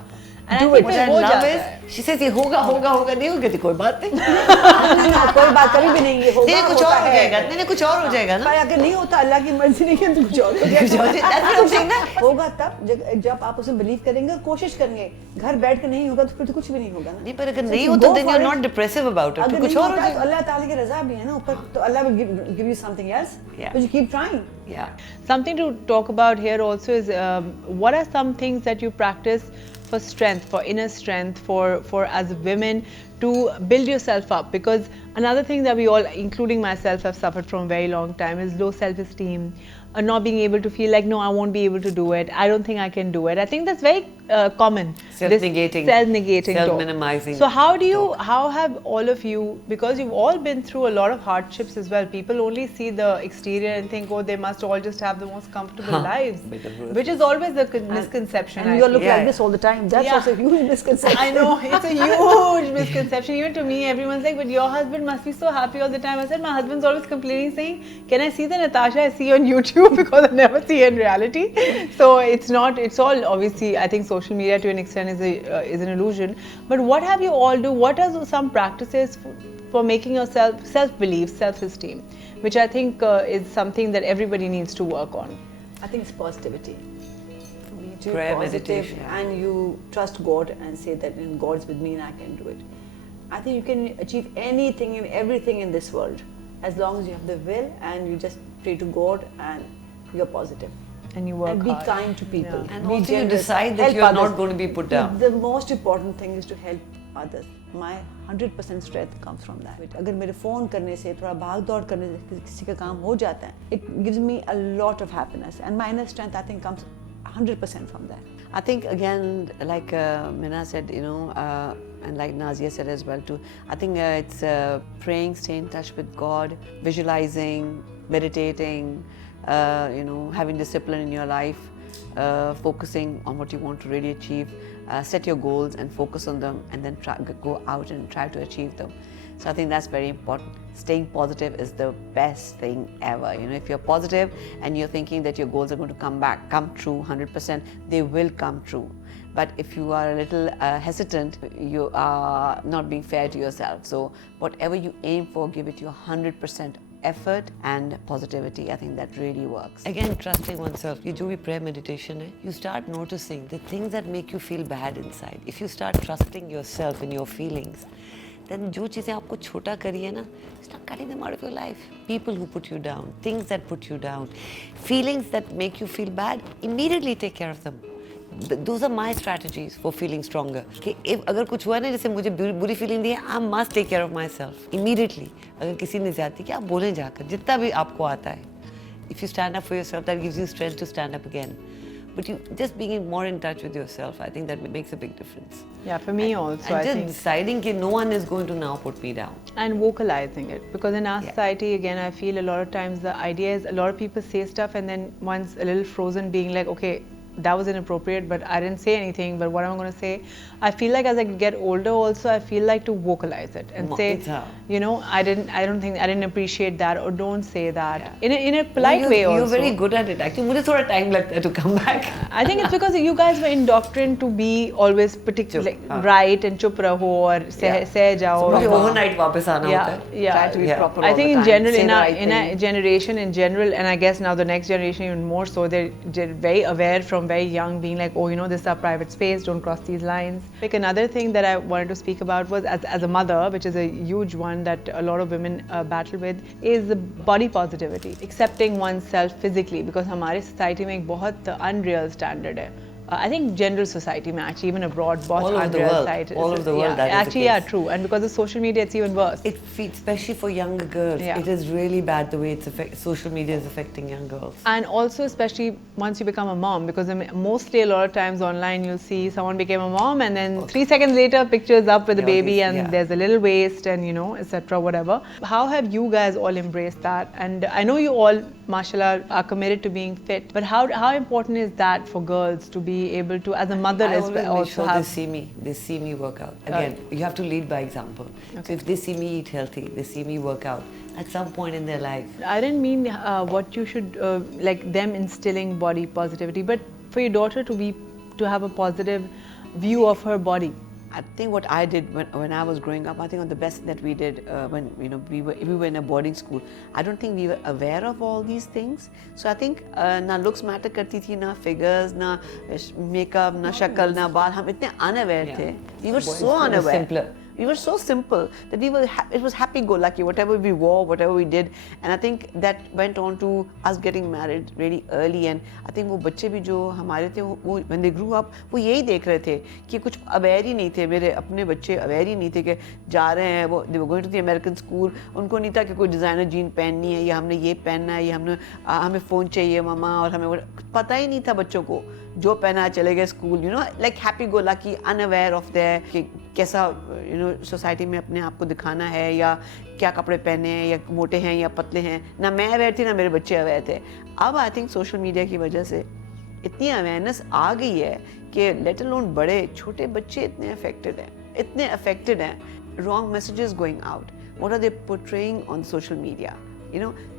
And Do I think it. वो What I हो love जाता is, है. she says, ये होगा नहीं होगा तो कोई बात नहीं. ना, कोई बात कभी भी नहीं, ये होगा, नहीं कुछ होता और हो है। जाएगा. नहीं कुछ और हो जाएगा ना. पर अगर नहीं होता अल्लाह की मर्जी नहीं है तो कुछ और हो कुछ और जाएगा। that's what I'm saying ना. होगा तब जब आप उसमें बिलीव करेंगे, कोशिश करेंगे. घर बैठ कर नहीं होगा तो फिर तो कुछ भी नहीं होगा ना. नहीं पर अगर So नहीं if you होता go then for you're it, not depressive about it. तो अगर कुछ नहीं और हो होता तो जाएगा. अल्लाह ताला की रज़ा भी है ना ऊपर, तो अल्लाह will give you something else. Yeah. But you keep trying. Yeah. Something to talk about here also is what are some things that you practice for strength, for inner strength, for as women to build yourself up? Because another thing that we all, including myself, have suffered from a very long time is low self-esteem, not being able to feel like, no, I won't be able to do it. I don't think I can do it. I think that's very common. Self-negating. Self-negating. talk. Self-minimizing. So how have all of you, because you've all been through a lot of hardships as well, people only see the exterior and think, oh, they must all just have the most comfortable lives, which is always the misconception. And I you all look feel. like this all the time. That's Yeah. also a huge misconception. I know, it's a huge misconception. Even to me, everyone's like, but your husband must be so happy all the time. I said, my husband's always complaining, saying, can I see the Natasha I see on YouTube? Because I never see her in reality. So it's all obviously, I think social media to an extent is an illusion. But what have you all do? What are some practices for making yourself self-belief, self-esteem, which I think is something that everybody needs to work on? I think it's positivity. Be too Prayer, positive, meditation. and you trust God and say that in God's with me and I can do it. I think you can achieve anything and everything in this world as long as you have the will and you just pray to God and you're positive. And you work And be hard. kind to people. Yeah. And Be also you generous. decide that Help you are not others. going to be put down. The most important thing is to help others. My 100% strength comes from that. अगर मेरे phone करने से थोड़ा भाग दौड़ करने से किसी का काम हो जाता है, it gives me a lot of happiness, and my inner strength I think comes 100% from that. I think again, like Minna said, you know, and like Nazia said as well too, I think it's praying, staying in touch with God, visualizing, meditating, you know, having discipline in your life. focusing on what you want to really achieve, set your goals and focus on them, and then go out and try to achieve them. So I think that's very important. Staying positive is the best thing ever. You know, if you're positive and you're thinking that your goals are going to come true 100%, they will come true. But if you are a little hesitant, you are not being fair to yourself. So whatever you aim for, give it your 100% effort and positivity. I think that really works. Again, trusting oneself. You do prayer meditation, you start noticing the things that make you feel bad inside. If you start trusting yourself and your feelings, then जो चीज़ें आपको छोटा करी है ना, start cutting them out of your life. People who put you down, things that put you down, feelings that make you feel bad, immediately take care of them. Those are my strategies for feeling stronger. कि if अगर कुछ हुआ ना, जैसे मुझे बुरी feeling दी है, I must take care of myself immediately. अगर किसी ने ज़्यादती की, आप बोलें जाकर, जितना भी आपको आता है. If you stand up for yourself, that gives you strength to stand up again. But you just being more in touch with yourself, I think that makes a big difference. Yeah, for me also. And I just think deciding that no one is going to now put me down. And vocalizing it, because in our society, again, I feel a lot of times the idea is a lot of people say stuff and then one's a little frozen, being like, okay, that was inappropriate, but I didn't say anything, but what am I going to say? I feel like as I get older also, I feel like to vocalize it and say, you know, I didn't appreciate that, or don't say that in a polite way also. You're very good at it actually. मुझे थोड़ा time लगता है to come back. I think it's because you guys were indoctrined to be always particular, right, and chup raho or seh jao. मुझे overnight वापस आना होता है. Try to be proper I all think the in time. general, Say in the our right in a thing. generation in general, and I guess now the next generation even more so, they're very aware from very young, being like, oh, you know, this is our private space, don't cross these lines. Like another thing that I wanted to speak about was as a mother, which is a huge one that a lot of women battle with, is the body positivity, accepting oneself physically, because हमारे society में एक बहुत unreal standard है. I think general society में actually, even abroad, बहुत all over the unreal world, side. all over the world, that is actually, the yeah, case. true. And because of social media, it's even worse. It feeds, especially for younger girls. Yeah. It is really bad the way social media is affecting young girls. And also, especially once you become a mom, because mostly a lot of times online you'll see someone became a mom and then 3 seconds later pictures up with the baby and there's a little waist and, you know, etc. whatever. How have you guys all embraced that? And I know you all, mashallah, are committed to being fit, but how important is that for girls to be able to, as a mother, I as always also make sure have... they see me work out. Again, you have to lead by example. Okay. So if they see me eat healthy, they see me work out at some point in their life. I didn't mean what you should, like them instilling body positivity, but for your daughter to have a positive view of her body. I think what I did when I was growing up, I think the best that we did when we were in a boarding school, I don't think we were aware of all these things. So I think na looks matter karti thi, na figures, na makeup, na shakal, na baal. हम इतने unaware थे. We were so unaware. Simpler. We were so simple that it was happy-go-lucky, whatever we wore, whatever we did. And I think that went on to us getting married really early. And I think वो बच्चे भी जो हमारे थे, वो when they grew up, वो यही देख रहे थे कि कुछ aware ही नहीं थे. मेरे अपने बच्चे aware ही नहीं थे कि जा रहे हैं, वो they were going to the American school. उनको नहीं था कि कोई designer jean पहननी है, या हमने ये पहनना है, या हमें फ़ोन चाहिए मामा, और हमें पता ही नहीं था बच्चों को. जो पहना चले गए school, like happy go lucky, unaware of their कि कैसा सोसाइटी में अपने आप को दिखाना है, या क्या कपड़े पहने हैं, या मोटे हैं या पतले हैं. ना मैं अवेयर थी, ना मेरे बच्चे अवेयर थे. अब आई थिंक सोशल मीडिया की वजह से इतनी अवेयरनेस आ गई है कि लेट अलोन बड़े छोटे बच्चे इतने अफेक्टेड हैं. Wrong messages going out. What are they portraying on social media?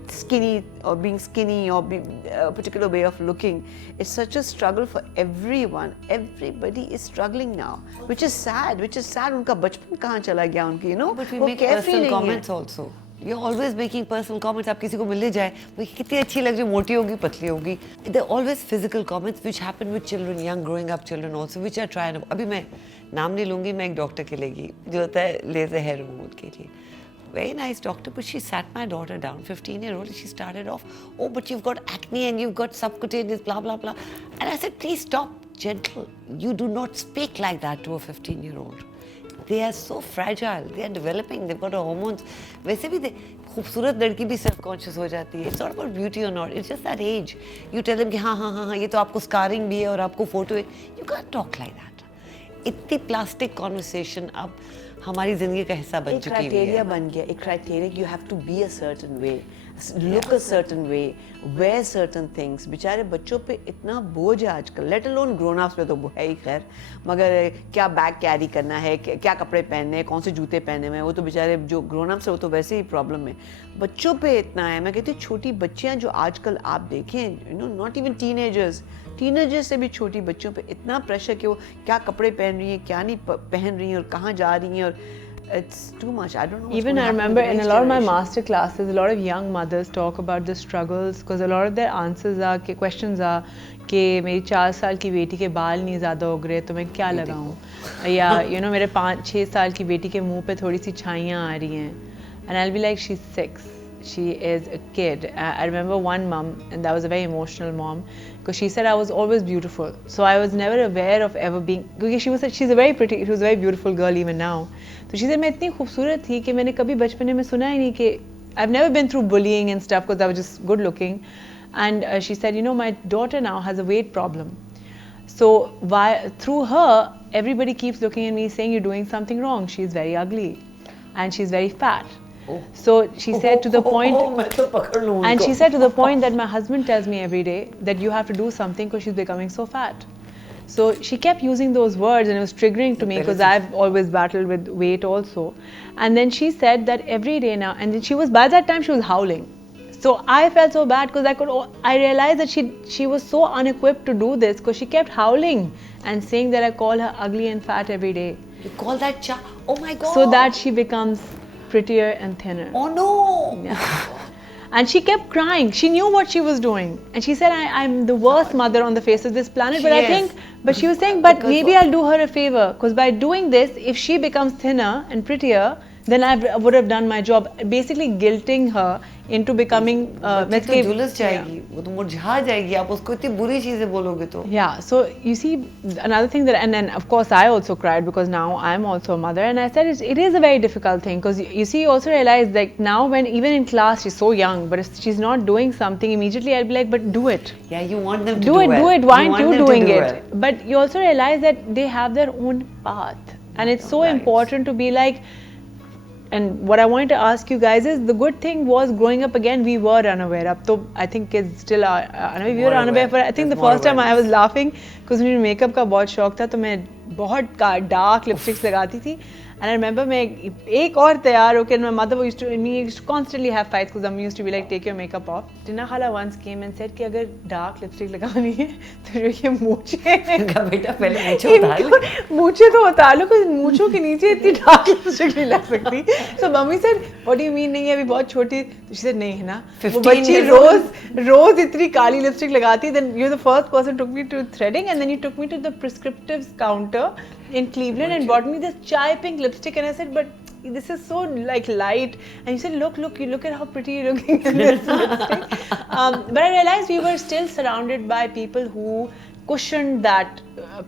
Skinny or being skinny or a particular way of looking. It's such a struggle for everyone. Everybody is struggling now, which is sad. उनका बचपन कहाँ चला गया उनकी, But we make personal comments also. You're always making personal comments. आप किसी को मिलने जाए, वो कितनी अच्छी लग रही है, मोटी होगी, पतली होगी. There are always physical comments which happen with children, young growing up children also, which I try. अभी मैं नाम नहीं लूँगी, मैं एक डॉक्टर के लेगी जो होता है लेज़र हेयर रिमूवल के लिए. Very nice doctor, but she sat my daughter down, 15-year-old, she started off, oh, but you've got acne and you've got subcutaneous, blah, blah, blah. And I said, please stop, gentle. You do not speak like that to a 15-year-old. They are so fragile, they are developing, they've got hormones. वैसे भी खूबसूरत लड़की भी self-conscious हो जाती है. It's not about beauty or not, it's just that age. You tell them कि हाँ, ये तो आपको scarring भी है और आपको photo है. You can't talk like that. इतनी plastic conversation अब हमारी जिंदगी का हिस्सा बन चुकी है. क्राइटेरिया बन गया, एक criteria, you have to be a certain way. look a certain way, wear certain things. बेचारे बच्चों पे इतना बोझ है आजकल, let alone grown ups पे तो वो है ही खैर, मगर क्या बैग कैरी करना है, क्या कपड़े पहनने हैं, कौन से जूते पहनने हैं, वो तो बेचारे जो grown ups है वो तो वैसे ही प्रॉब्लम है. बच्चों पे इतना है. मैं कहती हूँ छोटी बच्चियाँ जो आजकल आप देखें, you know, not even teenagers से भी छोटी बच्चों पे इतना प्रेशर कि वो क्या कपड़े पहन रही हैं, क्या नहीं पहन रही हैं और कहाँ जा रही हैं, और it's too much. I don't know. Even I remember in a lot of my master classes, a lot of young mothers talk about the struggles because a lot of their answers are, questions are कि मेरी 4 साल की बेटी के बाल नहीं ज़्यादा उग रहे तो मैं क्या लगाऊं, या you know मेरे 5-6 साल की बेटी के मुंह पे थोड़ी सी छाइयाँ आ रही हैं, and I'll be like, she's 6. She is a kid. I remember one mom, and that was a very emotional mom, because she said I was always beautiful. So I was never aware of ever being, because she's a very pretty, she was a very beautiful girl even now. So she said मैं इतनी खूबसूरत थी कि मैंने कभी बचपन में सुना ही नहीं कि I've never been through bullying and stuff because I was just good looking. And she said, you know, my daughter now has a weight problem. So through her, everybody keeps looking at me saying you're doing something wrong. She's very ugly and she's very fat. So she said to the point, and she said to the point that my husband tells me every day that you have to do something because she's becoming so fat. So she kept using those words and it was triggering to me because I've always battled with weight also. And then she said that every day now, and then she was, by that time she was howling. So I felt so bad because I realized that she was so unequipped to do this because she kept howling and saying that I call her ugly and fat every day. You call that oh my God. So that she becomes prettier and thinner. Oh no! Yeah. And she kept crying. She knew what she was doing. And she said, I'm the worst mother on the face of this planet. But she was saying, but maybe I'll do her a favor. Because by doing this, if she becomes thinner and prettier, then I would have done my job. Basically guilting her into becoming झुलस जाएगी, वो तो मुरझा जाएगी, आप उसको इतनी बुरी चीजें बोलोगे तो. Yeah, so you see another thing that, and then of course I also cried because now I'm also a mother, and I said it is a very difficult thing because you see, you also realize like now when even in class she's so young, but if she's not doing something immediately, I'll be like, but do it. Yeah, you want them to do it. Why aren't you doing it? Well. But you also realize that they have their own path, and it's so important to be like. And what I wanted to ask you guys is, the good thing was growing up again, we were unaware. Up to I think kids still are unaware. We were unaware, but I think the first time I was laughing because मुझे makeup का बहुत शौक था, तो मैं बहुत dark lipsticks लगाती थी. And I remember मैं एक और तैयार होकर, my mother used to constantly have fights because I used to be like, take your makeup off. Tina Khala once came and said कि अगर dark lipstick लगानी है तो जो ये मूंछें का बेटा पहले मूंछें उतार लो. मूंछें तो उतार लो, क्योंकि मूंछों के नीचे इतनी dark lipstick नहीं लग सकती. So mummy said, what do you mean नहीं है अभी बहुत छोटी? She said नहीं है ना. वो बच्ची रोज इतनी काली lipstick लगाती. Then you're the first person took me to threading, and then you took me to the prescriptives counter in Cleveland and bought me this chai pink lipstick, and I said, but this is so like light, and you said, look, you look at how pretty you're looking in this lipstick. But I realized we were still surrounded by people who cushioned that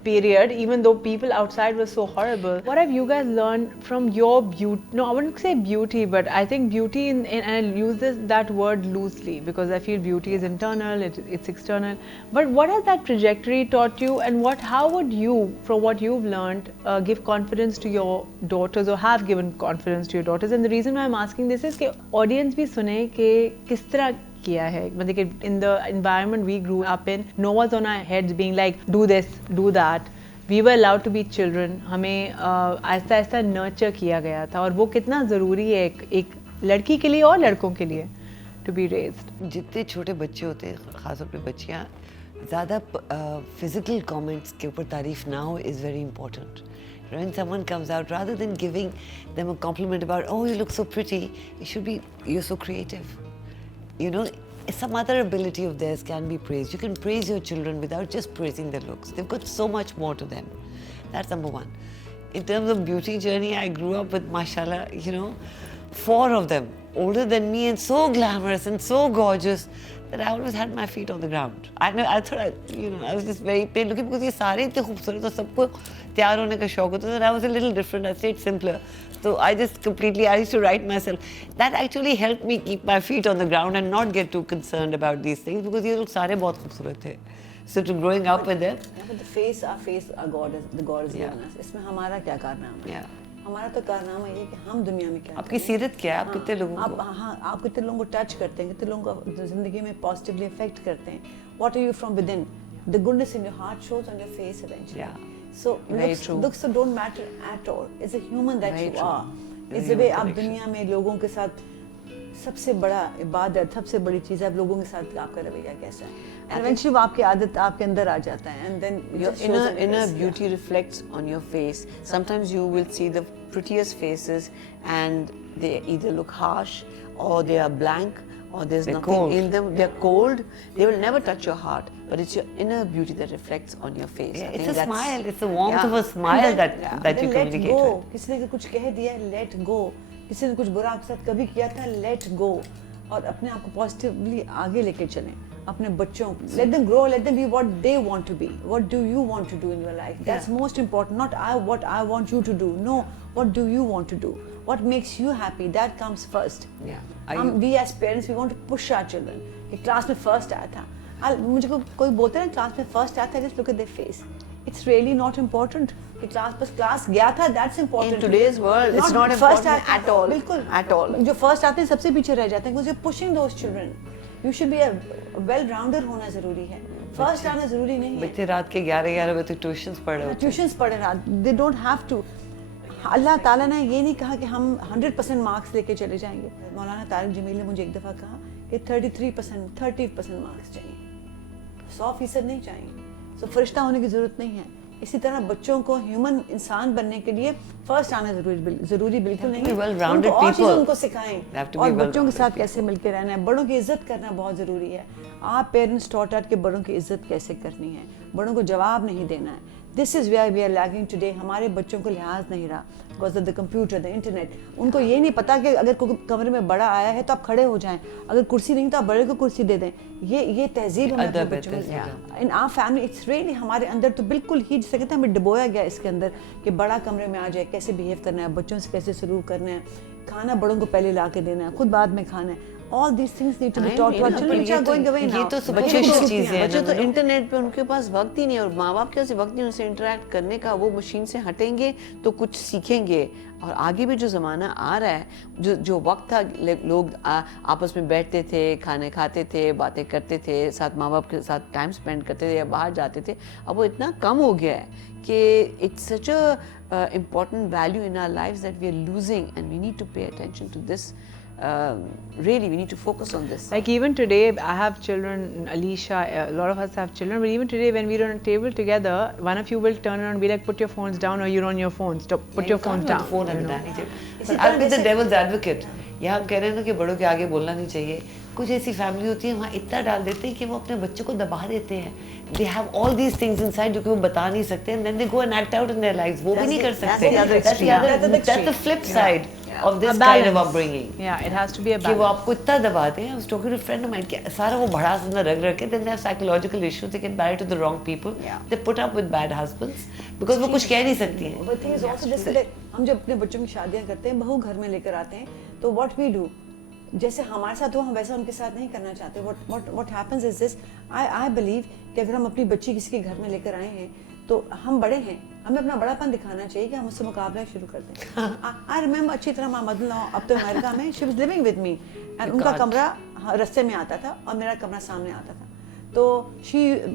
period, even though people outside were so horrible. What have you guys learned from your beauty? No, I wouldn't say beauty, but I think beauty, and I'll use that word loosely because I feel beauty is internal, it's external. But what has that trajectory taught you, and how would you, from what you've learned, give confidence to your daughters, or have given confidence to your daughters? And the reason why I'm asking this is that audience भी सुने कि किस तरह किया है, मतलब कि in the environment we grew up in, no one's on our heads being like, do this, do that. We were allowed to be children. हमें आहिस्ता आहिस्ता nurture किया गया था, और वो कितना ज़रूरी है एक लड़की के लिए और लड़कों के लिए to be raised. जितने छोटे बच्चे होते हैं, खासतौर पे बच्चियाँ, ज़्यादा physical comments के ऊपर तारीफ ना हो is very important. When someone comes out, rather than giving them a compliment about, oh, you look so pretty, it should be, you're so creative. You know, some other ability of theirs can be praised. You can praise your children without just praising their looks. They've got so much more to them. That's number one. In terms of beauty journey, I grew up with, mashallah, you know, 4 of them, older than me and so glamorous and so gorgeous that I always had my feet on the ground. I thought, I was just very plain looking because ये सारे इतने खूबसूरत और सबको तैयार होने का शौक होता था. And I was a little different. I stayed simpler. So I used to write myself. That actually helped me keep my feet on the ground and not get too concerned about these things because ये लोग सारे बहुत खूबसूरत थे. So to growing up with them. But the God is given us. इसमें हमारा क्या कारनामा है? Yeah. हमारा तो कारनामा ये है कि हम दुनिया में क्या आपकी सीरत क्या है, आप कितने लोगों को आप कितने लोगों को टच करते हैं, कितने लोगों को जिंदगी में पॉजिटिवली अफेक्ट करते हैं. What are you from within. The goodness in your heart shows on your face eventually. So looks don't matter at all. It's a human that you are. It's the way आप दुनिया में लोगों के साथ सबसे बड़ा इबादत, सबसे बड़ी चीज़ है आप लोगों के साथ आपका रवैया कैसा है. And eventually वो आपकी आदत आपके अंदर आ जाता है. And then your inner beauty reflects on your face. Sometimes you will see the prettiest faces and they either look harsh or they are blank or there's nothing in them. They're cold. They will never touch your heart. But it's your inner beauty that reflects on your face. Yeah, it's a smile. It's the warmth of a smile that you communicate with. किसी ने कुछ कह दिया, let go. किसी ने कुछ बुरा आपके साथ कभी किया था, let go. और अपने आप को पॉजिटिवली आगे लेके चलें. अपने बच्चों को let them grow, let them be what they want to be. What do you want to do in your life? That's most important. Not what I want you to do. No, what do you want to do? What makes you happy? That comes first. We as parents, we want to push our children. कि class में first आया था. मुझे कोई बोलता है ना class में फर्स्ट आया था, just look at their face. It's really not important कि क्लास गया था, that's important. In today's world, it's not important at all. बिल्कुल at all. जो फर्स्ट आते हैं सबसे पीछे रह जाते हैं because you're pushing those children. You should be a well-rounder होना जरूरी है. फर्स्ट आना जरूरी नहीं है. बच्चे रात के 11 बजे तक ट्यूशंस पढ़ रहे होते हैं. ट्यूशंस पढ़ रहे हैं. They don't have to. अल्लाह ताला ने ये नहीं कहा कि हम 100% मार्क्स लेके चले जाएंगे. मौलाना तारिक जमील ने मुझे एक दफ़ा कहा कि 33%, 30% मार्क्स चाहिए, 100% नहीं चाहिए. सो फरिश्ता होने की ज़रूरत नहीं है. इसी तरह बच्चों को ह्यूमन इंसान बनने के लिए फर्स्ट आना जरूरी बिल्कुल नहीं है. उनको सिखाएं और बच्चों के साथ कैसे मिलकर रहना है. बड़ों की इज्जत करना बहुत ज़रूरी है. आप पेरेंट्स टॉट आउट के बड़ों की इज्जत कैसे करनी है, बड़ों को जवाब नहीं देना है. This is where we are lagging today. हमारे बच्चों को लिहाज नहीं रहा because of the computer, the internet. उनको ये नहीं पता कि अगर कोई कमरे में बड़ा आया है तो आप खड़े हो जाएं, अगर कुर्सी नहीं तो आप बड़े को कुर्सी दे दें. ये तहजीब हमें अपने बच्चों में in our family it's really हमारे अंदर तो बिल्कुल ही जैसे कहते हैं हमें डुबोया गया इसके अंदर कि बड़ा कमरे में आ जाए, कैसे बिहेव करना है, बच्चों से कैसे सलूक करना है, खाना बड़ों को पहले ला के देना है, खुद बाद में खाना है. All these things need to be taught to our children which are going away now. ये तो superficial चीज़ है. बच्चे तो इंटरनेट पे उनके पास वक्त ही नहीं है और माँ बाप के पास वक्त नहीं उनसे इंटरेक्ट करने का. वो मशीन से हटेंगे तो कुछ सीखेंगे. और आगे भी जो ज़माना आ रहा है, जो वक्त था लोग आपस में बैठते थे, खाने खाते थे, बातें करते थे, साथ माँ बाप के साथ टाइम स्पेंड करते थे या बाहर जाते थे, अब वो इतना कम हो गया है कि it's such a important value in our lives that we are losing and we need to pay attention to this. Really, we need to focus on this. Like even today, I have children, Alicia, a lot of us have children, but even today when we're on a table together, one of you will turn around and be like, put your phones down, or you're on your phone, stop, put your phone down. Phone at the dining table. But I'll be the devil's advocate. यहाँ हम कह रहे हैं ना कि बड़ों के आगे बोलना नहीं चाहिए. कुछ ऐसी फैमिली होती है वहाँ इतना डाल देते हैं कि वो अपने बच्चों को दबा देते हैं. They have all these things inside जो कि वो बता नहीं सकते, and then they go and act out in their lives. वो भी नहीं कर सकते. That's the flip side of this kind of upbringing. Yeah, it has to be a balance. कि वो आपको इतना दबाते हैं. I was talking to a friend of mine कि सारा वो भड़ास अंदर रख के, then they have psychological issues. They get married to the wrong people. They put up with bad husbands because वो कुछ कह नहीं सकती हैं. But thing is also this that हम जब अपने बच्चों की शादियाँ करते हैं, बहू घर में लेकर आते हैं, तो what we do, जैसे हमारे साथ हो हम वैसा उनके साथ नहीं करना चाहते. What happens is this, I believe कि अगर हम अपनी बच्ची किसी के घर में लेकर आए हैं तो हम बड़े हैं, हमें अपना बड़ापन दिखाना चाहिए कि हम उससे मुकाबला शुरू कर दें. I remember अच्छी तरह माँ मदन अब तो अमेरिका में, she was living with me and उनका कमरा रास्ते में आता था और मेरा कमरा सामने आता था. तो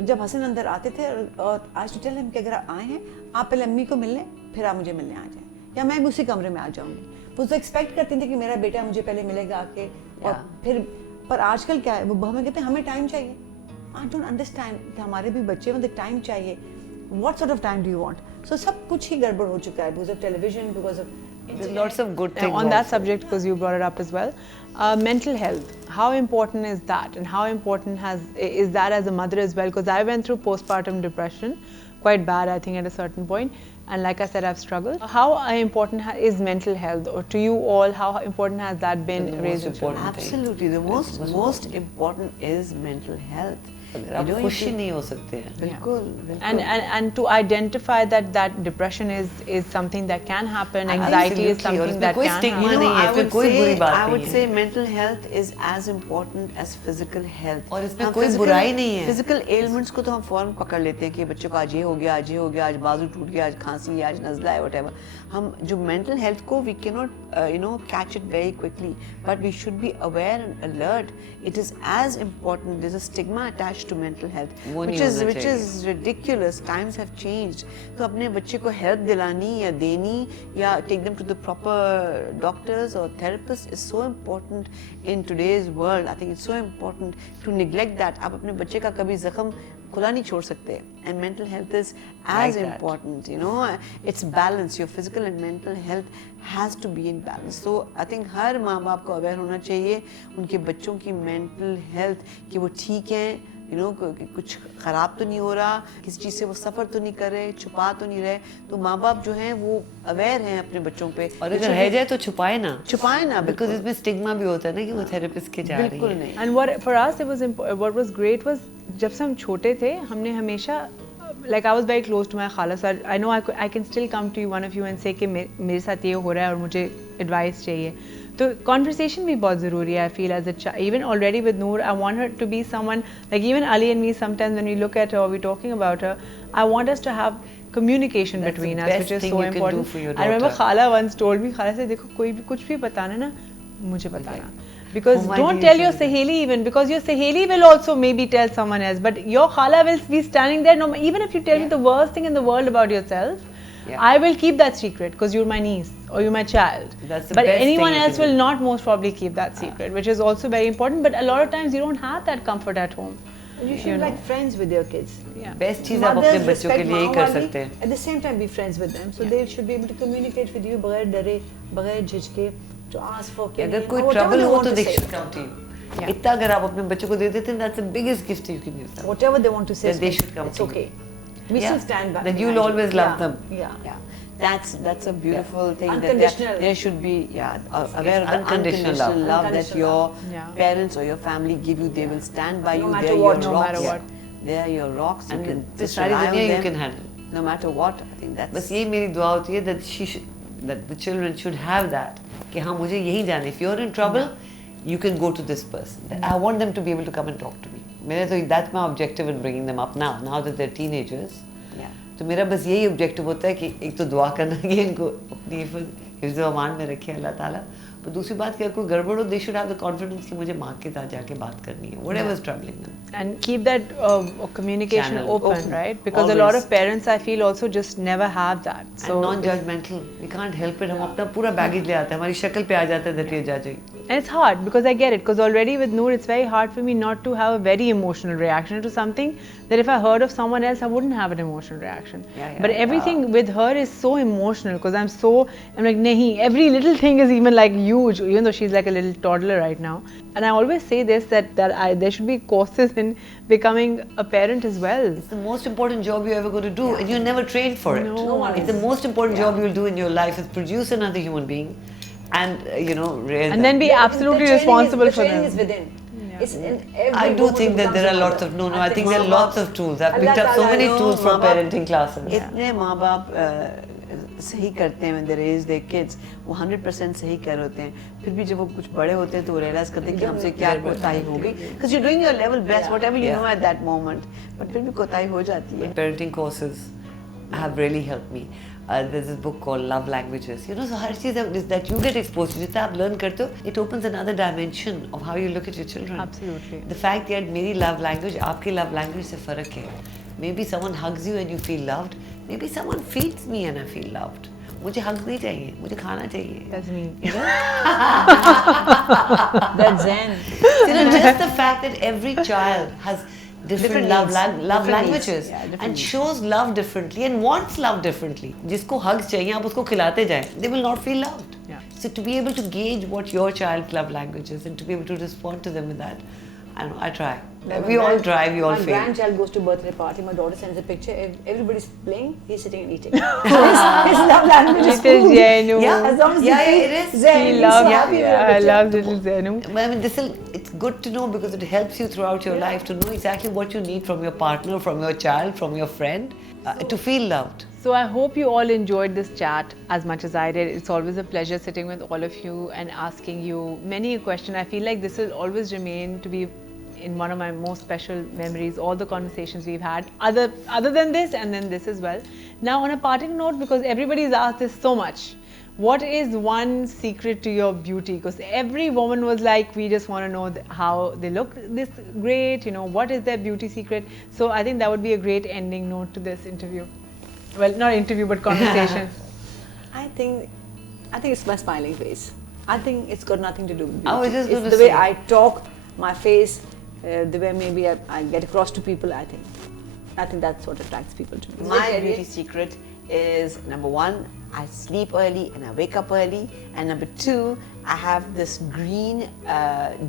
जब हसन अंदर आते थे और आज टू टेल हिम कि अगर आए हैं आप पहले अम्मी को मिलने, फिर आप मुझे मिलने आ जाएं या मैं उसी कमरे में आ जाऊँगी. वो तो एक्सपेक्ट करती थी कि मेरा बेटा मुझे पहले मिलेगा आके और फिर. पर आजकल क्या है, वो बहू में कहते हैं हमें टाइम चाहिए. आई डोंट अंडरस्टैंड कि हमारे भी बच्चे मतलब टाइम चाहिए. What sort of time do you want? So सब कुछ ही गड़बड़ हो चुका है because of television, because of There's lots of good things. On that subject, because you brought it up as well, mental health. How important is that, and how important is that as a mother as well? Because I went through postpartum depression, quite bad, I think, at a certain point, and like I said, I've struggled. How important is mental health, or to you all, how important has that been raised? Absolutely, the most important is mental health. आप खुश ही नहीं हो सकते हैं. बिल्कुल. And to identify that depression is something that can happen, anxiety is something that कोई can stigma happen. नहीं है, इसमें कोई बुरी बात I नहीं would है. say mental health is as important as physical health. और इसमें कोई बुराई नहीं है. Physical ailments को तो हम फौरन पकड़ लेते हैं कि बच्चों को आज ये हो गया, आज ये हो गया, आज बाजू टूट गया, आज खांसी, आज नज़ला है, whatever. हम जो mental health को we cannot catch it very quickly, but we should be aware and alert. It is as important. There's a stigma attached to mental health, which is ridiculous. Times have changed. तो अपने बच्चे को help दिलानी या देनी या take them to the proper doctors or therapists is so important in today's world. I think it's so important to neglect that. आप अपने बच्चे का कभी जख्म खुला नहीं छोड़ सकते. And mental health is as important. It's balance. Your physical and mental health has to be in balance. So I think हर माँ बाप को अवेयर होना चाहिए उनके बच्चों की mental health कि वो ठीक हैं. कुछ खराब तो नहीं हो रहा, किसी चीज़ से वो सफ़र तो नहीं कर रहे, छुपा तो नहीं रहे. तो माँ बाप जो हैं वो अवेयर हैं अपने बच्चों पे. और अगर है जाए तो छुपाए ना, बिकॉज़ इसमें स्टिग्मा भी होता है ना कि वो थेरेपिस्ट के जा रही है. बिल्कुल नहीं. And for us it was what was great was जब से हम छोटे थे हमने हमेशा like I was very close to my khalas. I know I can still come to you, one of you, and say कि मेरे साथ ये हो रहा है और मुझे advice चाहिए. तो conversation भी बहुत ज़रूरी है. I feel as a child, even already with Noor, I want her to be someone like even Ali and me. Sometimes when we look at her or we're talking about her, I want us to have communication between us, which is so important. I remember Khala once told me, Khala से देखो कोई भी कुछ भी बताना ना मुझे बताना. Because don't tell your saheli even, because your saheli will also maybe tell someone else, but your khala will be standing there. No, even if you tell me the worst thing in the world about yourself, I will keep that secret because you're my niece or you're my child. But anyone else will not most probably keep that secret, which is also very important. But a lot of times you don't have that comfort at home. You should be like friends with your kids. Best चीज़ आप अपने बच्चों के लिए ही कर सकते हैं. At the same time, be friends with them, so they should be able to communicate with you बगैर डरे, बगैर झिझके. To ask for अगर कोई ट्रबल हो तो they should come to you. इतना अगर आप अपने बच्चों को दे देते हैं, that's the biggest gift you can give them. Whatever they want to say, they should come it's to okay. you. We still stand back. That you'll always love them. Yeah. That's a beautiful thing. Unconditional. There should be aware of the unconditional love that your parents or your family give you. They will stand by you. They're your rocks. No matter what. They're your rocks. You can this सारी दुनिया you can handle. No matter what. I think that's. बस यही मेरी दुआ होती है that the children should have that. कि हाँ मुझे यही जाने. If you're in trouble, you can go to this person. I want them to be able to come and talk to me. मेरा तो that's my objective in bringing them up now that they're teenagers. तो मेरा बस यही objective होता है कि एक तो दुआ करना कि इनको अपनी हिफ्ज़ व अमान में रखे अल्लाह ताला. पर दूसरी बात कि अगर कोई गड़बड़ हो, they should have the confidence कि मुझे माँ के साथ जाके बात करनी है. Whatever is troubling them. And keep that communication open, right? Because a lot of parents, I feel, also just never have that. So and non-judgmental. We can't help it. हम अपना पूरा baggage ले आते हैं. हमारी शक्ल पे आ जाता है that ये judging. And it's hard because I get it. Because already with Noor, it's very hard for me not to have a very emotional reaction to something that if I heard of someone else, I wouldn't have an emotional reaction. But everything with her is so emotional because I'm like, nahi, every little thing is even like huge, even though she's like a little toddler right now. And I always say this, that there should be courses in becoming a parent as well. It's the most important job you're ever going to do, and you're never trained for it. No, it's the most important job you'll do in your life is produce another human being, and rear and then be absolutely responsible for them. The training is within. It's in every I do think that there are lots of I think there are lots of tools. I've picked up so many tools from parenting classes. इतने माँ बाप सही करते हैं when they raise their kids, वो 100% सही कर होते हैं. फिर भी जब वो कुछ बड़े होते हैं तो वो realize करते हैं कि हमसे क्या कोताही हो गई. Because you're doing your level best, whatever you know at that moment. But फिर भी कोताही हो जाती है. Parenting courses have really helped me. There's this book called Love Languages. So her cheese that you get exposed to, जितना आप learn करते हो, it opens another dimension of how you look at your children. Absolutely. The fact that मेरी love language आपकी love language से फ़र्क है. Maybe someone hugs you and you feel loved. Maybe someone feeds me and I feel loved. मुझे hugs नहीं चाहिए, मुझे खाना चाहिए. That's me. That's Zen. Just the fact that every child has different love languages and shows love differently and wants love differently. जिसको hugs चाहिए आप उसको खिलाते जाएं, they will not feel loved. So to be able to gauge what your child's love language is and to be able to respond to them with that, I don't know, I try. We all try, we all fail. My grandchild goes to birthday party, my daughter sends a picture, everybody's playing, he's sitting and eating. His love language is food. Zenu. As long as it is. Zen, he loves, I love little Zenu. I mean, it's good to know because it helps you throughout your life to know exactly what you need from your partner, from your child, from your friend, to feel loved. So I hope you all enjoyed this chat as much as I did. It's always a pleasure sitting with all of you and asking you many a question. I feel like this will always remain to be in one of my most special memories, all the conversations we've had, other than this and then this as well. Now on a parting note, because everybody's asked this so much, what is one secret to your beauty? Because every woman was like, we just want to know how they look this great, you know, what is their beauty secret? So I think that would be a great ending note to this interview. Well, not interview, but conversation. I think it's my smiling face. I think it's got nothing to do with beauty. I was just going to the say. way I talk, my face, the way maybe I get across to people. I think that's what attracts people to me. My beauty secret is, number one, I sleep early and I wake up early, and number two, I have this green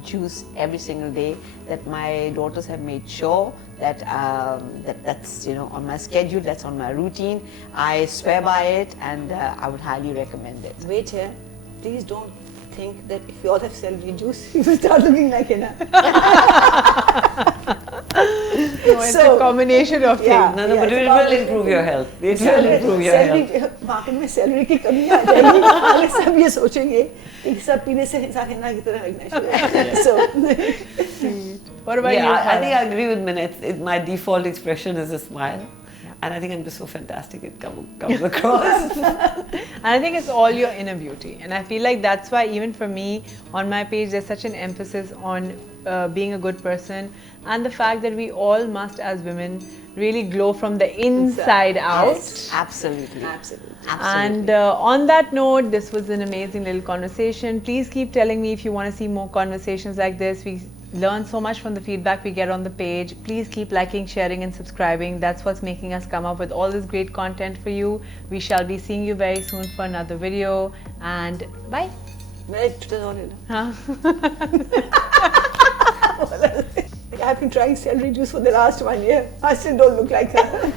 juice every single day that my daughters have made sure that that's, you know, on my schedule, that's on my routine. I swear by it, and I would highly recommend it. Wait here, please don't think that if you all have celery juice, you will start looking like Hina. No, it's a combination of things. No, but it will improve your health. It will improve your health. Market में salary की कमी आ जाएगी, आगे सब ये सोचेंगे कि सब पीने से इंसान हिना की तरह लगना शुरू। So, what about you? I think I agree with Minette. My default expression is a smile. And I think I'm just so fantastic, it comes across. And I think it's all your inner beauty. And I feel like that's why even for me, on my page, there's such an emphasis on being a good person. And the fact that we all must, as women, really glow from the inside out. Yes, absolutely. And on that note, this was an amazing little conversation. Please keep telling me if you want to see more conversations like this. We learn so much from the feedback we get on the page. Please keep liking, sharing and subscribing. That's what's making us come up with all this great content for you. We shall be seeing you very soon for another video, and bye. I've been trying celery juice for the last 1 year. I still don't look like that.